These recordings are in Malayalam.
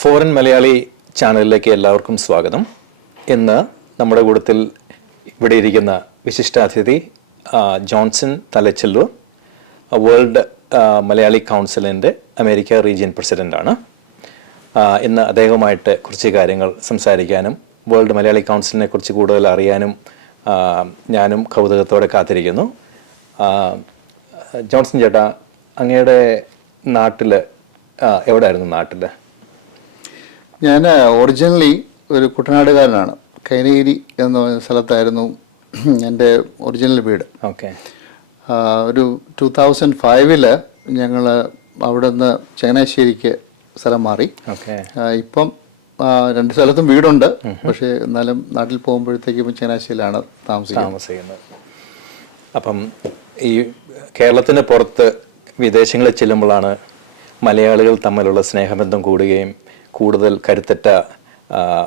ഫോറിൻ മലയാളി ചാനലിലേക്ക് എല്ലാവർക്കും സ്വാഗതം. ഇന്ന് നമ്മുടെ കൂട്ടത്തിൽ ഇവിടെ ഇരിക്കുന്ന വിശിഷ്ടാതിഥി ജോൺസൺ തലച്ചെല്ലൂർ, വേൾഡ് മലയാളി കൗൺസിലിൻ്റെ അമേരിക്ക റീജിയൻ പ്രസിഡൻ്റാണ്. ഇന്ന് അദ്ദേഹവുമായിട്ട് കുറച്ച് കാര്യങ്ങൾ സംസാരിക്കാനും വേൾഡ് മലയാളി കൗൺസിലിനെ കുറിച്ച് കൂടുതൽ അറിയാനും ഞാനും കൗതുകത്തോടെ കാത്തിരിക്കുന്നു. ജോൺസൺ ചേട്ടാ, അങ്ങയുടെ നാട്ടിൽ എവിടെയായിരുന്നു നാട്ടിൽ? ഞാൻ ഒറിജിനലി ഒരു കുട്ടനാടുകാരനാണ്. കൈനഗിരി എന്ന് പറഞ്ഞ സ്ഥലത്തായിരുന്നു എൻ്റെ ഒറിജിനൽ വീട്. ഓക്കെ. ഒരു 2005 ഞങ്ങൾ അവിടെ നിന്ന് ചങ്ങനാശ്ശേരിക്ക് സ്ഥലം മാറി. ഓക്കെ. ഇപ്പം രണ്ട് സ്ഥലത്തും വീടുണ്ട്, പക്ഷേ എന്നാലും നാട്ടിൽ പോകുമ്പോഴത്തേക്കും ചങ്ങനാശ്ശേരിയിലാണ് താമസിക്കുന്നത്. അപ്പം ഈ കേരളത്തിന് പുറത്ത് വിദേശങ്ങളിൽ ചെല്ലുമ്പോഴാണ് മലയാളികൾ തമ്മിലുള്ള സ്നേഹബന്ധം കൂടുകയും കൂടുതൽ കരുത്തറ്റ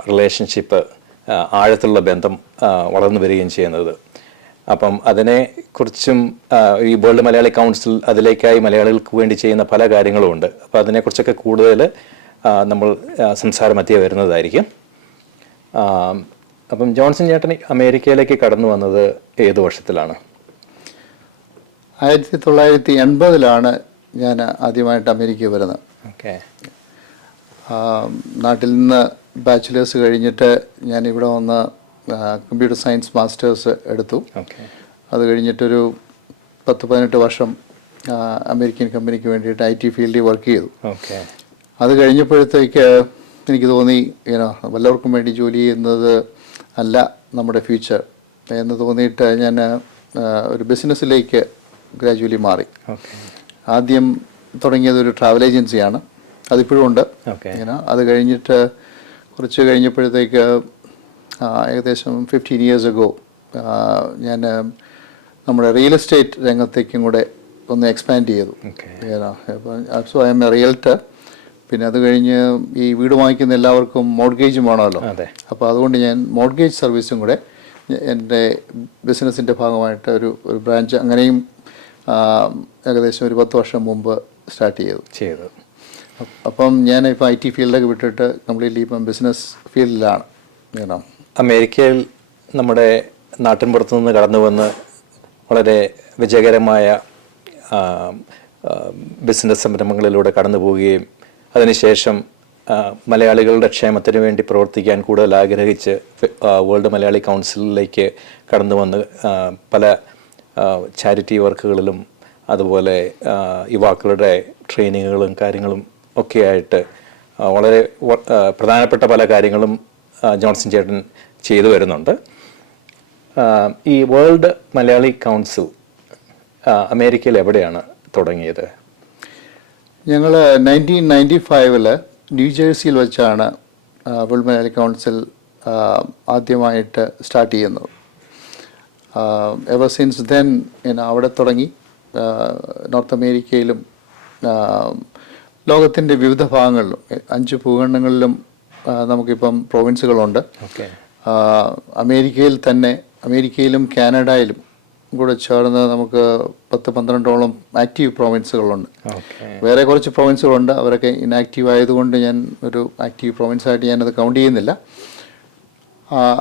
റിലേഷൻഷിപ്പ്, ആഴത്തിലുള്ള ബന്ധം വളർന്നു വരികയും ചെയ്യുന്നത്. അപ്പം അതിനെക്കുറിച്ചും ഈ വേൾഡ് മലയാളി കൗൺസിൽ അതിലേക്കായി മലയാളികൾക്ക് വേണ്ടി ചെയ്യുന്ന പല കാര്യങ്ങളുമുണ്ട്. അപ്പം അതിനെക്കുറിച്ചൊക്കെ കൂടുതൽ നമ്മൾ സംസാരമധ്യേ വരുന്നതായിരിക്കും. അപ്പം ജോൺസൺ ചേട്ടൻ അമേരിക്കയിലേക്ക് കടന്നു വന്നത് ഏത് വർഷത്തിലാണ്? 1980 ഞാൻ ആദ്യമായിട്ട് അമേരിക്കയിൽ വരുന്നത്. ഓക്കെ. നാട്ടിൽ നിന്ന് ബാച്ചിലേഴ്സ് കഴിഞ്ഞിട്ട് ഞാൻ ഇവിടെ വന്ന് കമ്പ്യൂട്ടർ സയൻസ് മാസ്റ്റേഴ്സ് എടുത്തു. അത് കഴിഞ്ഞിട്ടൊരു 10-18 വർഷം അമേരിക്കൻ കമ്പനിക്ക് വേണ്ടിയിട്ട് IT ഫീൽഡിൽ വർക്ക് ചെയ്തു. അത് കഴിഞ്ഞപ്പോഴത്തേക്ക് എനിക്ക് തോന്നി വല്ലവർക്കും വേണ്ടി ജോലി ചെയ്യുന്നത് അല്ല നമ്മുടെ ഫ്യൂച്ചർ എന്ന് തോന്നിയിട്ട് ഞാൻ ഒരു ബിസിനസ്സിലേക്ക് ഗ്രാജുവലി മാറി. ആദ്യം തുടങ്ങിയത് ഒരു ട്രാവൽ ഏജൻസിയാണ്, അതിപ്പോഴും ഉണ്ട്. അത് കഴിഞ്ഞിട്ട് കുറച്ച് കഴിഞ്ഞപ്പോഴത്തേക്ക് ഏകദേശം 15 years ago ഞാൻ നമ്മുടെ റിയൽ എസ്റ്റേറ്റ് രംഗത്തേക്കും കൂടെ ഒന്ന് എക്സ്പാൻഡ് ചെയ്തു. So I M A realtor. പിന്നെ അത് കഴിഞ്ഞ് ഈ വീട് വാങ്ങിക്കുന്ന എല്ലാവർക്കും മോർഗേജും വേണമല്ലോ. അപ്പോൾ അതുകൊണ്ട് ഞാൻ മോർഗേജ് സർവീസും കൂടെ എൻ്റെ ബിസിനസ്സിൻ്റെ ഭാഗമായിട്ട് ഒരു ബ്രാഞ്ച് അങ്ങനെയും ഏകദേശം ഒരു 10 വർഷം മുമ്പ് സ്റ്റാർട്ട് ചെയ്തു. അപ്പം ഞാൻ ഇപ്പോൾ IT ഫീൽഡൊക്കെ വിട്ടിട്ട് കംപ്ലീറ്റ്ലി ഇപ്പം ബിസിനസ് ഫീൽഡിലാണ്. അമേരിക്കയിൽ നമ്മുടെ നാട്ടിൻ പുറത്തു നിന്ന് കടന്നു വന്ന് വളരെ വിജയകരമായ ബിസിനസ് സംരംഭങ്ങളിലൂടെ കടന്നു പോവുകയും അതിനുശേഷം മലയാളികളുടെ ക്ഷേമത്തിന് വേണ്ടി പ്രവർത്തിക്കാൻ കൂടുതൽ ആഗ്രഹിച്ച് വേൾഡ് മലയാളി കൗൺസിലിലേക്ക് കടന്നു വന്ന് പല ചാരിറ്റി വർക്കുകളിലും അതുപോലെ യുവാക്കളുടെ ട്രെയിനിങ്ങുകളും കാര്യങ്ങളും ഒക്കെയായിട്ട് വളരെ പ്രധാനപ്പെട്ട പല കാര്യങ്ങളും ജോൺസൺ ചേട്ടൻ ചെയ്തു വരുന്നുണ്ട്. ഈ വേൾഡ് മലയാളി കൗൺസിൽ അമേരിക്കയിൽ എവിടെയാണ് തുടങ്ങിയത്? ഞങ്ങൾ 1995 ന്യൂജേഴ്സിയിൽ വെച്ചാണ് വേൾഡ് മലയാളി കൗൺസിൽ ആദ്യമായിട്ട് സ്റ്റാർട്ട് ചെയ്യുന്നത്. എവർ സിൻസ് ദെൻ അവിടെ തുടങ്ങി നോർത്ത് അമേരിക്കയിലും ലോകത്തിൻ്റെ വിവിധ ഭാഗങ്ങളിലും 5 ഭൂഖണ്ഡങ്ങളിലും നമുക്കിപ്പം പ്രൊവിൻസുകളുണ്ട്. അമേരിക്കയിലും കാനഡയിലും കൂടെ ചേർന്ന് നമുക്ക് 10-12ഓളം ആക്റ്റീവ് പ്രൊവിൻസുകളുണ്ട്. വേറെ കുറച്ച് പ്രൊവിൻസുകളുണ്ട്, അവരൊക്കെ ഇനാക്റ്റീവ് ആയതുകൊണ്ട് ഞാൻ ഒരു ആക്റ്റീവ് പ്രൊവിൻസായിട്ട് ഞാനത് കൗണ്ട് ചെയ്യുന്നില്ല.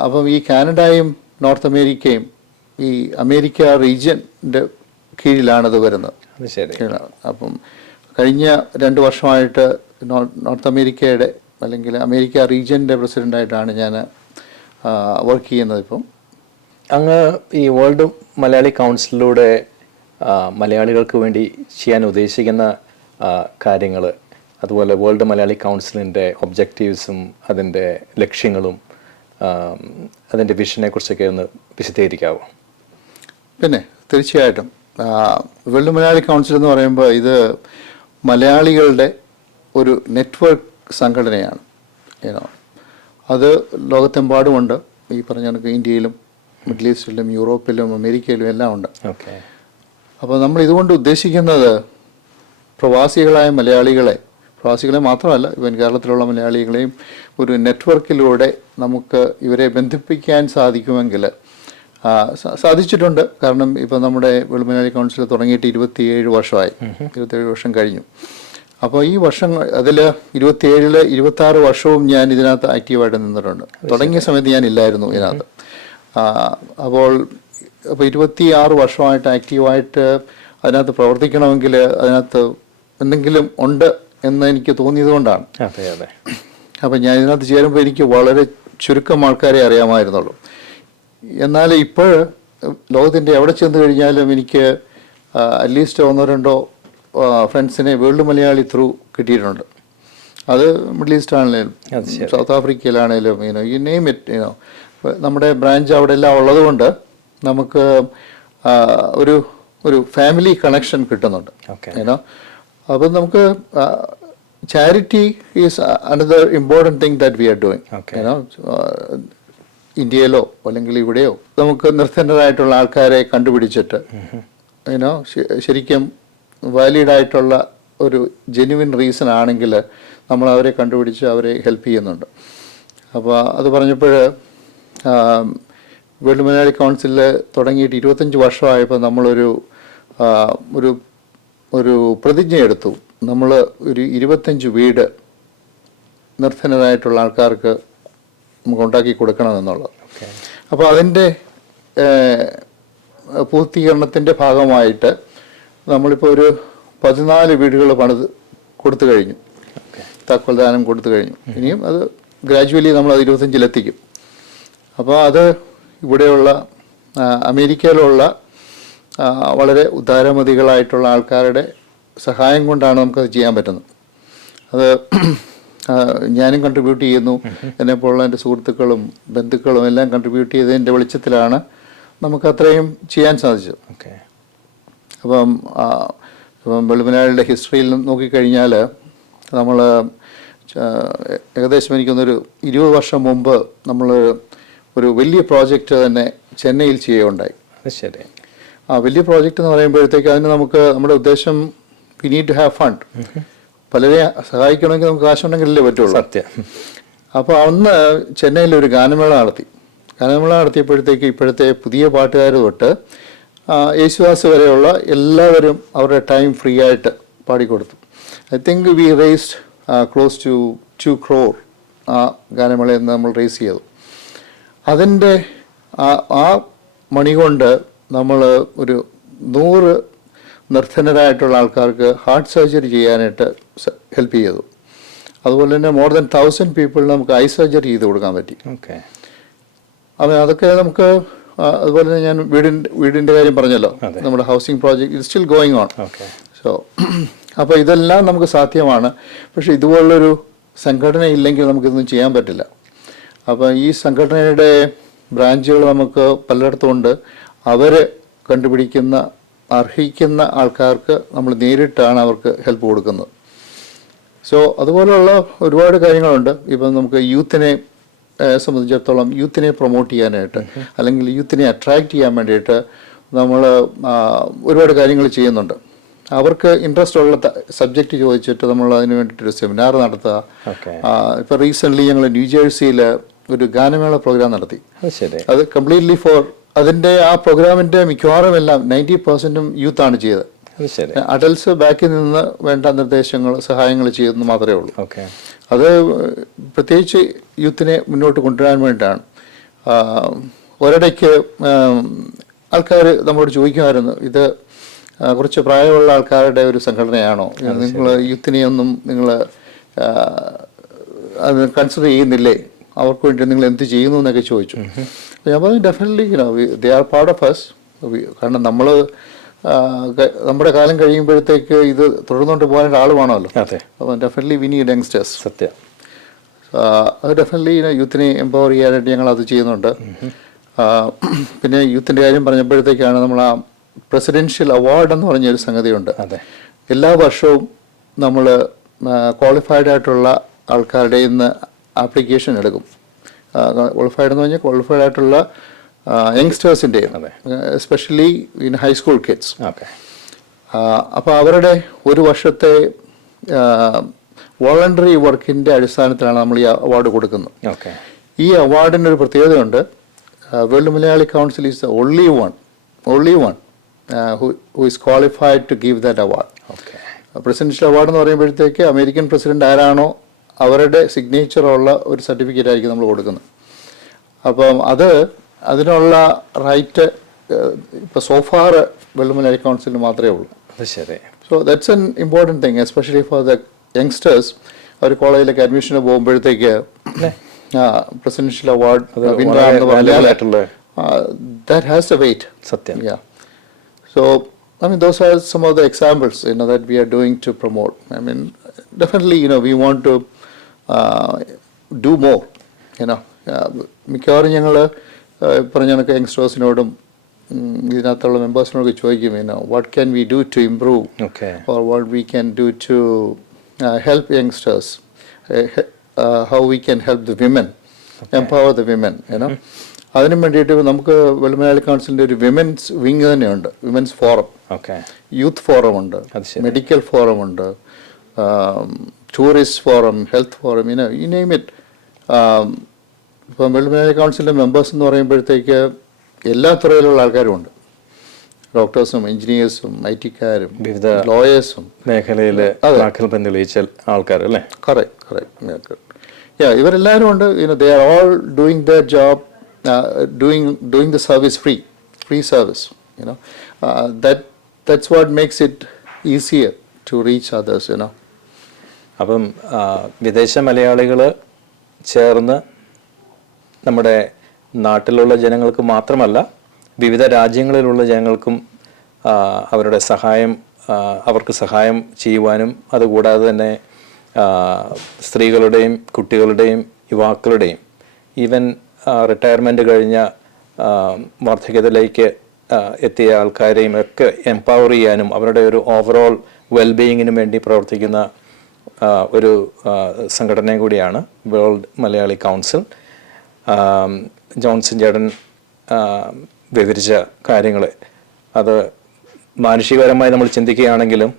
അപ്പം ഈ കാനഡയും നോർത്ത് അമേരിക്കയും ഈ അമേരിക്ക റീജിയൻ്റെ കീഴിലാണത് വരുന്നത്. അപ്പം കഴിഞ്ഞ 2 വർഷമായിട്ട് നോർത്ത് അമേരിക്കയുടെ അല്ലെങ്കിൽ അമേരിക്ക റീജിയൻ്റെ പ്രസിഡൻ്റായിട്ടാണ് ഞാൻ വർക്ക് ചെയ്യുന്നത്. ഇപ്പം അങ്ങ് ഈ വേൾഡ് മലയാളി കൗൺസിലിലൂടെ മലയാളികൾക്ക് വേണ്ടി ചെയ്യാൻ ഉദ്ദേശിക്കുന്ന കാര്യങ്ങൾ, അതുപോലെ വേൾഡ് മലയാളി കൗൺസിലിൻ്റെ ഒബ്ജക്റ്റീവ്സും അതിൻ്റെ ലക്ഷ്യങ്ങളും അതിൻ്റെ വിഷനെ കുറിച്ചൊക്കെ ഒന്ന് വിശദീകരിക്കാമോ? പിന്നെ തീർച്ചയായിട്ടും വേൾഡ് മലയാളി കൗൺസിൽ എന്ന് പറയുമ്പോൾ ഇത് മലയാളികളുടെ ഒരു നെറ്റ്വർക്ക് സംഘടനയാണ്. അത് ലോകത്തെമ്പാടുമുണ്ട്. ഈ പറഞ്ഞ കണക്ക് ഇന്ത്യയിലും മിഡിൽ ഈസ്റ്റിലും യൂറോപ്പിലും അമേരിക്കയിലും എല്ലാം ഉണ്ട്. അപ്പോൾ നമ്മൾ ഇതുകൊണ്ട് ഉദ്ദേശിക്കുന്നത് പ്രവാസികളായ മലയാളികളെ, പ്രവാസികളെ മാത്രമല്ല ഇവൻ കേരളത്തിലുള്ള മലയാളികളെയും ഒരു നെറ്റ്വർക്കിലൂടെ നമുക്ക് ഇവരെ ബന്ധിപ്പിക്കാൻ സാധിക്കുമെങ്കിൽ സാധിച്ചിട്ടുണ്ട്. കാരണം ഇപ്പോൾ നമ്മുടെ വേൾഡ് മലയാളി കൗൺസിൽ തുടങ്ങിയിട്ട് 27 വർഷമായി, 27 വർഷം കഴിഞ്ഞു. അപ്പോൾ ഈ വർഷങ്ങൾ അതിൽ 27 26 വർഷവും ഞാൻ ഇതിനകത്ത് ആക്റ്റീവായിട്ട് നിന്നിട്ടുണ്ട്. തുടങ്ങിയ സമയത്ത് ഞാൻ ഇല്ലായിരുന്നു ഇതിനകത്ത്. അപ്പോൾ 26 വർഷമായിട്ട് ആക്റ്റീവായിട്ട് അതിനകത്ത് പ്രവർത്തിക്കണമെങ്കിൽ അതിനകത്ത് എന്തെങ്കിലും ഉണ്ട് എന്ന് എനിക്ക് തോന്നിയത് കൊണ്ടാണ്. അപ്പം ഞാൻ ഇതിനകത്ത് ചേരുമ്പോൾ എനിക്ക് വളരെ ചുരുക്കം ആൾക്കാരെ അറിയാമായിരുന്നുള്ളൂ. എന്നാൽ ഇപ്പോൾ ലോകത്തിൻ്റെ എവിടെ ചെന്ന് കഴിഞ്ഞാലും എനിക്ക് അറ്റ്ലീസ്റ്റ് 1-2 ഫ്രണ്ട്സിനെ വേൾഡ് മലയാളി ത്രൂ കിട്ടിയിട്ടുണ്ട്. അത് മിഡിൽ ഈസ്റ്റ് ആണെങ്കിലും സൗത്ത് ആഫ്രിക്കയിലാണെങ്കിലും യു നെയിം ഇറ്റ് നമ്മുടെ ബ്രാഞ്ച് അവിടെ എല്ലാം ഉള്ളതുകൊണ്ട് നമുക്ക് ഒരു ഒരു ഫാമിലി കണക്ഷൻ കിട്ടുന്നുണ്ട്. അപ്പം നമുക്ക് charity is another important thing that we are doing. ഇന്ത്യയിലോ അല്ലെങ്കിൽ ഇവിടെയോ നമുക്ക് നിർധനരായിട്ടുള്ള ആൾക്കാരെ കണ്ടുപിടിച്ചിട്ട് ശരിക്കും വാലിഡായിട്ടുള്ള ഒരു ജെന്യുവിൻ റീസൺ ആണെങ്കിൽ നമ്മൾ അവരെ കണ്ടുപിടിച്ച് അവരെ ഹെൽപ്പ് ചെയ്യുന്നുണ്ട്. അപ്പോൾ അത് പറഞ്ഞപ്പോൾ വേൾഡ് മലയാളി കൗൺസിലിൽ തുടങ്ങിയിട്ട് 25 വർഷമായപ്പോൾ നമ്മളൊരു ഒരു ഒരു പ്രതിജ്ഞ എടുത്തു. നമ്മൾ ഒരു 25 വീട് നിർധനരായിട്ടുള്ള ആൾക്കാർക്ക് നമുക്ക് ഉണ്ടാക്കി കൊടുക്കണമെന്നുള്ളത്. അപ്പോൾ അതിൻ്റെ പൂർത്തീകരണത്തിൻ്റെ ഭാഗമായിട്ട് നമ്മളിപ്പോൾ ഒരു 14 വീടുകൾ പണിത് കൊടുത്തു കഴിഞ്ഞു, താക്കോൽദാനം കൊടുത്തു കഴിഞ്ഞു. ഇനിയും അത് ഗ്രാജുവലി നമ്മളത് 25-ലെത്തിക്കും. അപ്പോൾ അത് ഇവിടെയുള്ള അമേരിക്കയിലുള്ള വളരെ ഉദാരമതികളായിട്ടുള്ള ആൾക്കാരുടെ സഹായം കൊണ്ടാണ് നമുക്കത് ചെയ്യാൻ പറ്റുന്നത്. അത് ഞാനും കൺട്രിബ്യൂട്ട് ചെയ്യുന്നു, എന്നെപ്പോലുള്ള എൻ്റെ സുഹൃത്തുക്കളും ബന്ധുക്കളും എല്ലാം കൺട്രിബ്യൂട്ട് ചെയ്തതിൻ്റെ വെളിച്ചത്തിലാണ് നമുക്ക് അത്രയും ചെയ്യാൻ സാധിച്ചത്. അപ്പം വേൾഡ് മലയാളിയുടെ ഹിസ്റ്ററിയിൽ നോക്കിക്കഴിഞ്ഞാൽ നമ്മൾ ഏകദേശം എനിക്കൊന്നൊരു 20 വർഷം മുമ്പ് നമ്മൾ ഒരു വലിയ പ്രോജക്റ്റ് തന്നെ ചെന്നൈയിൽ ചെയ്യുകയുണ്ടായി. ശരി. വലിയ പ്രോജക്റ്റ് എന്ന് പറയുമ്പോഴത്തേക്ക് അതിന് നമുക്ക് നമ്മുടെ ഉദ്ദേശം we need to have fund. പലരെ സഹായിക്കണമെങ്കിൽ നമുക്ക് കാശുണ്ടെങ്കിലല്ലേ പറ്റുള്ളൂ. സത്യം. അപ്പോൾ അന്ന് ചെന്നൈയിൽ ഒരു ഗാനമേള നടത്തി. ഗാനമേള നടത്തിയപ്പോഴത്തേക്ക് ഇപ്പോഴത്തെ പുതിയ പാട്ടുകാർ തൊട്ട് യേശുദാസ് വരെയുള്ള എല്ലാവരും അവരുടെ ടൈം ഫ്രീ ആയിട്ട് പാടിക്കൊടുത്തു. I think we raised close to 2 crore ആ ഗാനമേളയിൽ നിന്ന് നമ്മൾ റേസ് ചെയ്തു. അതിൻ്റെ ആ മണി കൊണ്ട് നമ്മൾ ഒരു 100 നിർധനരായിട്ടുള്ള ആൾക്കാർക്ക് ഹാർട്ട് സർജറി ചെയ്യാനായിട്ട് ഹെൽപ്പ് ചെയ്തു. അതുപോലെ തന്നെ മോർ ദാൻ 1000 പീപ്പിളിന് നമുക്ക് ഐ സർജറി ചെയ്ത് കൊടുക്കാൻ പറ്റി. അപ്പോൾ അതൊക്കെ നമുക്ക് അതുപോലെ തന്നെ ഞാൻ വീടിൻ്റെ കാര്യം പറഞ്ഞല്ലോ, നമ്മുടെ housing project it still going on. So അപ്പോൾ ഇതെല്ലാം നമുക്ക് സാധ്യമാണ്. പക്ഷേ ഇതുപോലുള്ളൊരു സംഘടന ഇല്ലെങ്കിൽ നമുക്കിതൊന്നും ചെയ്യാൻ പറ്റില്ല. അപ്പോൾ ഈ സംഘടനയുടെ ബ്രാഞ്ചുകൾ നമുക്ക് പലയിടത്തും ഉണ്ട്. അവർ കണ്ടുപിടിക്കുന്ന അർഹിക്കുന്ന ആൾക്കാർക്ക് നമ്മൾ നേരിട്ടാണ് അവർക്ക് ഹെൽപ്പ് കൊടുക്കുന്നത്. സോ അതുപോലെയുള്ള ഒരുപാട് കാര്യങ്ങളുണ്ട്. ഇപ്പം നമുക്ക് യൂത്തിനെ സംബന്ധിച്ചിടത്തോളം യൂത്തിനെ പ്രൊമോട്ട് ചെയ്യാനായിട്ട് അല്ലെങ്കിൽ യൂത്തിനെ അട്രാക്റ്റ് ചെയ്യാൻ വേണ്ടിയിട്ട് നമ്മൾ ഒരുപാട് കാര്യങ്ങൾ ചെയ്യുന്നുണ്ട്. അവർക്ക് ഇൻട്രസ്റ്റ് ഉള്ള സബ്ജക്റ്റ് ചോദിച്ചിട്ട് നമ്മൾ അതിന് വേണ്ടിയിട്ടൊരു സെമിനാർ നടത്തുക. ഇപ്പോൾ റീസെൻ്റ്ലി ഞങ്ങൾ ന്യൂജേഴ്സിയിൽ ഒരു ഗാനമേള പ്രോഗ്രാം നടത്തി. അത് കംപ്ലീറ്റ്ലി ഫോർ അതിൻ്റെ ആ പ്രോഗ്രാമിൻ്റെ മിക്കവാറും എല്ലാം 90% യൂത്താണ് ചെയ്തത്. അഡൽട്സ് ബാക്കിൽ നിന്ന് വേണ്ട നിർദ്ദേശങ്ങൾ സഹായങ്ങൾ ചെയ്യുന്നത് മാത്രമേ ഉള്ളൂ. അത് പ്രത്യേകിച്ച് യൂത്തിനെ മുന്നോട്ട് കൊണ്ടുവരാൻ വേണ്ടിയിട്ടാണ്. ഒരിടയ്ക്ക് ആൾക്കാർ നമ്മളോട് ചോദിക്കുമായിരുന്നു, ഇത് കുറച്ച് പ്രായമുള്ള ആൾക്കാരുടെ ഒരു സംഘടനയാണോ, നിങ്ങൾ യൂത്തിനെയൊന്നും നിങ്ങൾ അത് കൺസിഡർ ചെയ്യുന്നില്ലേ, അവർക്ക് വേണ്ടി നിങ്ങൾ എന്ത് ചെയ്യുന്നു എന്നൊക്കെ ചോദിച്ചു. ഞാൻ പറഞ്ഞു definitely they are part of us. കാരണം നമ്മൾ നമ്മുടെ കാലം കഴിയുമ്പോഴത്തേക്ക് ഇത് തുടർന്നുകൊണ്ട് പോകാനായിട്ട് ആൾ വേണമല്ലോ. അപ്പം ഡെഫിനറ്റ്ലി വി നീഡ് യങ്സ്റ്റേഴ്സ്. സത്യം. അത് ഡെഫിനറ്റ്ലി യൂത്തിനെ എംപവർ ചെയ്യാനായിട്ട് ഞങ്ങൾ അത് ചെയ്യുന്നുണ്ട്. പിന്നെ യൂത്തിൻ്റെ കാര്യം പറഞ്ഞപ്പോഴത്തേക്കാണ് നമ്മൾ ആ പ്രസിഡൻഷ്യൽ അവാർഡ് എന്ന് പറഞ്ഞൊരു സംഗതിയുണ്ട്. എല്ലാ വർഷവും നമ്മൾ ക്വാളിഫൈഡ് ആയിട്ടുള്ള ആൾക്കാരുടെ നിന്ന് ആപ്ലിക്കേഷൻ എടുക്കും. ക്വാളിഫൈഡ് എന്ന് പറഞ്ഞാൽ ക്വാളിഫൈഡ് ആയിട്ടുള്ള യങ്സ്റ്റേഴ്സിൻ്റെ, എസ്പെഷ്യലി ഇൻ ഹൈസ്കൂൾ കിഡ്സ്. അപ്പോൾ അവരുടെ ഒരു വർഷത്തെ വോളണ്ടറി വർക്കിൻ്റെ അടിസ്ഥാനത്തിലാണ് നമ്മൾ ഈ അവാർഡ് കൊടുക്കുന്നത്. ഈ അവാർഡിന് ഒരു പ്രത്യേകതയുണ്ട്. World Malayali council is the only one who is qualified to give that award. Presidential award എന്ന് പറയുമ്പോഴത്തേക്ക് അമേരിക്കൻ പ്രസിഡന്റ് ആരാണോ അവരുടെ സിഗ്നേച്ചറുള്ള ഒരു സർട്ടിഫിക്കറ്റ് ആയിരിക്കും നമ്മൾ കൊടുക്കുന്നത്. അപ്പം അതിനുള്ള റൈറ്റ് ഇപ്പോൾ സോഫാർ വെള്ളുമലയാളി കൗൺസിലിന് മാത്രമേ ഉള്ളൂ. ശരി. So that's an important thing, especially for the youngsters. അവർ കോളേജിലേക്ക് അഡ്മിഷന് പോകുമ്പോഴത്തേക്ക് പ്രസിഡൻഷ്യൽ അവാർഡ് വിന്നറാണെന്ന് പറഞ്ഞാൽ that has a weight. Satyam. Yeah. So, I mean, those are some of the examples, that we are doing to promote. I mean, definitely, we want to do more, മിക്കവാറും ഞങ്ങൾ പറഞ്ഞ കണക്ക് യങ്സ്റ്റേഴ്സിനോടും ഇതിനകത്തുള്ള മെമ്പേഴ്സിനോടൊക്കെ ചോദിക്കും, what can we do to improve, or what we can do to help youngsters, how we can help the women, empower the women, അതിനും വേണ്ടിയിട്ട് നമുക്ക് വെള്ളുമലയാളി കൗൺസിലിൻ്റെ ഒരു വിമൻസ് വിങ് തന്നെയുണ്ട്. വിമൻസ് ഫോറം, യൂത്ത് ഫോറം ഉണ്ട്, മെഡിക്കൽ ഫോറം ഉണ്ട്, tourist forum, health forum, you name it. ഇപ്പം വെള്ളുമലയാളി കൗൺസിലിൻ്റെ മെമ്പേഴ്സ് എന്ന് പറയുമ്പോഴത്തേക്ക് എല്ലാ തുറയിലുള്ള ആൾക്കാരും ഉണ്ട്. ഡോക്ടേഴ്സും എഞ്ചിനീയേഴ്സും IT-ക്കാരും വിവിധ ലോയേഴ്സും മേഖലയിൽ ആൾക്കാർ അല്ലേ? കറക്റ്റ്. ഇവരെല്ലാവരും ഉണ്ട്. ദേ are all doing there job, doing the service free service, that's what makes it easier to reach others. അപ്പം വിദേശ മലയാളികൾ ചേർന്ന് നമ്മുടെ നാട്ടിലുള്ള ജനങ്ങൾക്ക് മാത്രമല്ല വിവിധ രാജ്യങ്ങളിലുള്ള ജനങ്ങൾക്കും അവർക്ക് സഹായം ചെയ്യുവാനും, അതുകൂടാതെ തന്നെ സ്ത്രീകളുടെയും കുട്ടികളുടെയും യുവാക്കളുടെയും ഈവൻ റിട്ടയർമെൻറ്റ് കഴിഞ്ഞ വാർദ്ധക്യത്തിലേക്ക് എത്തിയ ആൾക്കാരെയും ഒക്കെ എംപവർ ചെയ്യാനും അവരുടെ ഒരു ഓവറോൾ വെൽബീയിങ്ങിനും വേണ്ടി പ്രവർത്തിക്കുന്ന ഒരു സംഘടനയും കൂടിയാണ് വേൾഡ് മലയാളി കൗൺസിൽ. ജോൺസൺ ചേട്ടൻ വിവരിച്ച കാര്യങ്ങൾ അത് മാനുഷികപരമായി നമ്മൾ ചിന്തിക്കുകയാണെങ്കിലും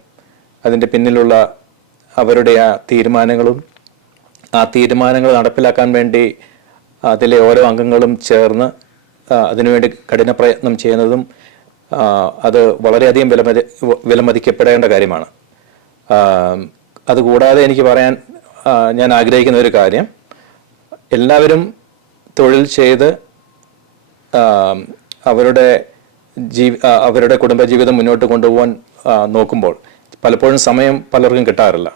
അതിൻ്റെ പിന്നിലുള്ള അവരുടെ ആ തീരുമാനങ്ങൾ നടപ്പിലാക്കാൻ വേണ്ടി അതിലെ ഓരോ അംഗങ്ങളും ചേർന്ന് അതിനുവേണ്ടി കഠിന പ്രയത്നം ചെയ്യുന്നതും അത് വളരെയധികം വിലമതിക്കപ്പെടേണ്ട കാര്യമാണ്. അതുകൂടാതെ എനിക്ക് പറയാൻ ഞാൻ ആഗ്രഹിക്കുന്ന ഒരു കാര്യം, എല്ലാവരും തൊഴിൽ ചെയ്ത് അവരുടെ കുടുംബജീവിതം മുന്നോട്ട് കൊണ്ടുപോകാൻ നോക്കുമ്പോൾ പലപ്പോഴും സമയം പലർക്കും കിട്ടാറില്ല.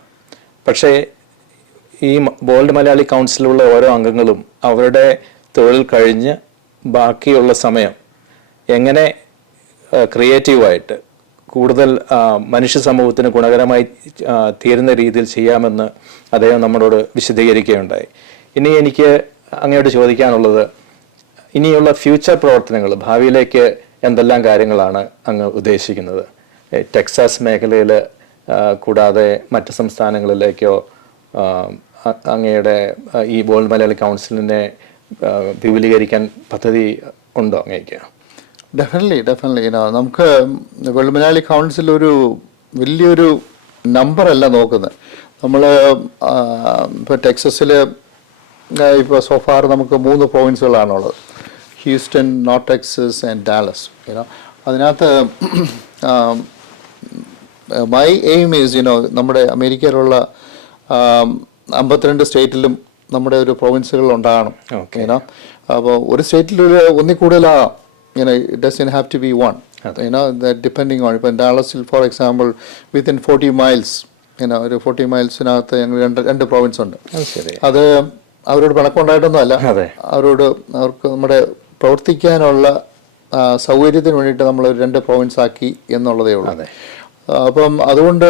പക്ഷേ ഈ വേൾഡ് മലയാളി കൗൺസിലുള്ള ഓരോ അംഗങ്ങളും അവരുടെ തൊഴിൽ കഴിഞ്ഞ് ബാക്കിയുള്ള സമയം എങ്ങനെ ക്രിയേറ്റീവായിട്ട് കൂടുതൽ മനുഷ്യ സമൂഹത്തിന് ഗുണകരമായി തീരുന്ന രീതിയിൽ ചെയ്യാമെന്ന് അദ്ദേഹം നമ്മളോട് വിശദീകരിക്കുകയുണ്ടായി. ഇനി എനിക്ക് അങ്ങോട്ട് ചോദിക്കാനുള്ളത്, ഇനിയുള്ള ഫ്യൂച്ചർ പ്രവർത്തനങ്ങൾ, ഭാവിയിലേക്ക് എന്തെല്ലാം കാര്യങ്ങളാണ് അങ്ങ് ഉദ്ദേശിക്കുന്നത്? ടെക്സാസ് മേഖലയിൽ കൂടാതെ മറ്റ് സംസ്ഥാനങ്ങളിലേക്കോ അങ്ങയുടെ ഈ വേൾഡ് മലയാളി കൗൺസിലിനെ വിപുലീകരിക്കാൻ പദ്ധതി ഉണ്ടോ അങ്ങേക്ക്? ഡെഫിനറ്റ്ലി നമുക്ക് വേൾഡ് മലയാളി കൗൺസിൽ ഒരു വലിയൊരു നമ്പറല്ല നോക്കുന്നത്. നമ്മൾ ഇപ്പോൾ ടെക്സസിൽ ഇപ്പോൾ സോഫാർ നമുക്ക് 3 പ്രൊവിൻസുകളാണുള്ളത്, Houston, North Texas and Dallas. അതിനകത്ത് മൈ എയിം ഈസ് നമ്മുടെ അമേരിക്കയിലുള്ള 52 സ്റ്റേറ്റിലും നമ്മുടെ ഒരു പ്രൊവിൻസുകൾ ഉണ്ടാകണം. അപ്പോൾ ഒരു സ്റ്റേറ്റിൽ ഒന്നിൽ കൂടുതലാകാം. It doesn't have to be one. That depending on, ഇപ്പം ഡാളസിൽ ഫോർ എക്സാമ്പിൾ വിത്തിൻ 40 miles, ഒരു 40 milesനകത്ത് ഞങ്ങൾ 2 പ്രൊവിൻസ് ഉണ്ട്. അത് അവരോട് പണക്കുണ്ടായിട്ടൊന്നും അല്ല, അവർക്ക് നമ്മുടെ പ്രവർത്തിക്കാനുള്ള സൗകര്യത്തിന് വേണ്ടിയിട്ട് നമ്മൾ 2 പ്രൊവിൻസ് ആക്കി എന്നുള്ളതേ ഉള്ളൂ. അപ്പം അതുകൊണ്ട്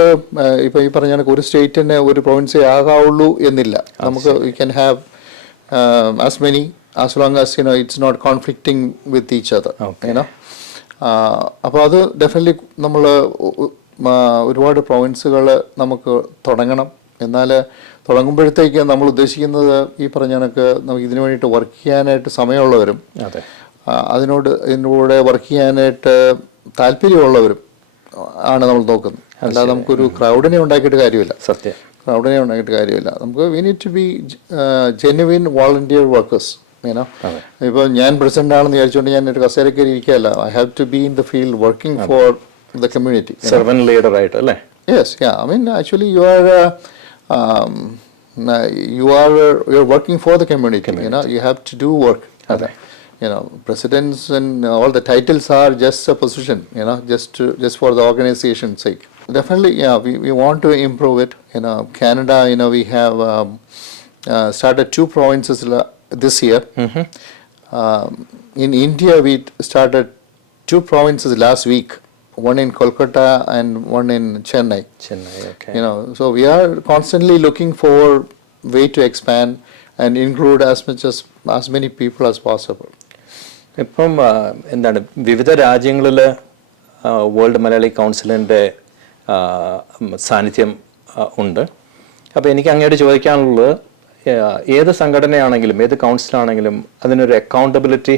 ഇപ്പം ഈ പറഞ്ഞ ഒരു സ്റ്റേറ്റിന് ഒരു പ്രൊവിൻസേ ആകാവുള്ളൂ എന്നില്ല. നമുക്ക് you can have as many as long as it's not conflicting with each other. അപ്പോൾ അത് ഡെഫിനറ്റ്ലി നമ്മൾ ഒരുപാട് പ്രൊവിൻസുകൾ നമുക്ക് തുടങ്ങണം. എന്നാൽ തുടങ്ങുമ്പോഴത്തേക്ക് നമ്മൾ ഉദ്ദേശിക്കുന്നത് ഈ പറഞ്ഞ കണക്ക് നമുക്ക് ഇതിനു വേണ്ടിയിട്ട് വർക്ക് ചെയ്യാനായിട്ട് സമയമുള്ളവരും ഇതിനൂടെ വർക്ക് ചെയ്യാനായിട്ട് താല്പര്യമുള്ളവരും ആണ് നമ്മൾ നോക്കുന്നത്. അല്ലാതെ നമുക്കൊരു ക്രൗഡിനെ ഉണ്ടാക്കിയിട്ട് കാര്യമില്ല. നമുക്ക് we need to be genuine volunteer workers. ഇപ്പോൾ ഞാൻ പ്രസിഡന്റ് ആണെന്ന് വിചാരിച്ചുകൊണ്ട് ഞാൻ ഒരു കസേരക്കരി ഇരിക്കുകയല്ല. I have to be in the field working for the community. Servant leader ആയിട്ട് അല്ലേ? Yes, yeah. I mean, actually, you're working for the community. You know, you have to do work. അതെ. You know, presidents and all the titles are just a position. You know, just for the organization's sake. Definitely, yeah. We want to improve it. You know, Canada. You know, we have started 2 provinces this year. In India, we started 2 provinces last week. One in Kolkata and one in Chennai. Chennai, okay. You know, so we are constantly looking for way to expand and include as many people as possible. ഇപ്പം എന്താണ് വിവിധ രാജ്യങ്ങളിൽ വേൾഡ് മലയാളി കൗൺസിലിൻ്റെ സാന്നിധ്യം ഉണ്ട്. അപ്പോൾ എനിക്ക് അങ്ങോട്ട് ചോദിക്കാനുള്ളത്, ഏത് സംഘടനയാണെങ്കിലും ഏത് കൗൺസിലാണെങ്കിലും അതിനൊരു അക്കൗണ്ടബിലിറ്റി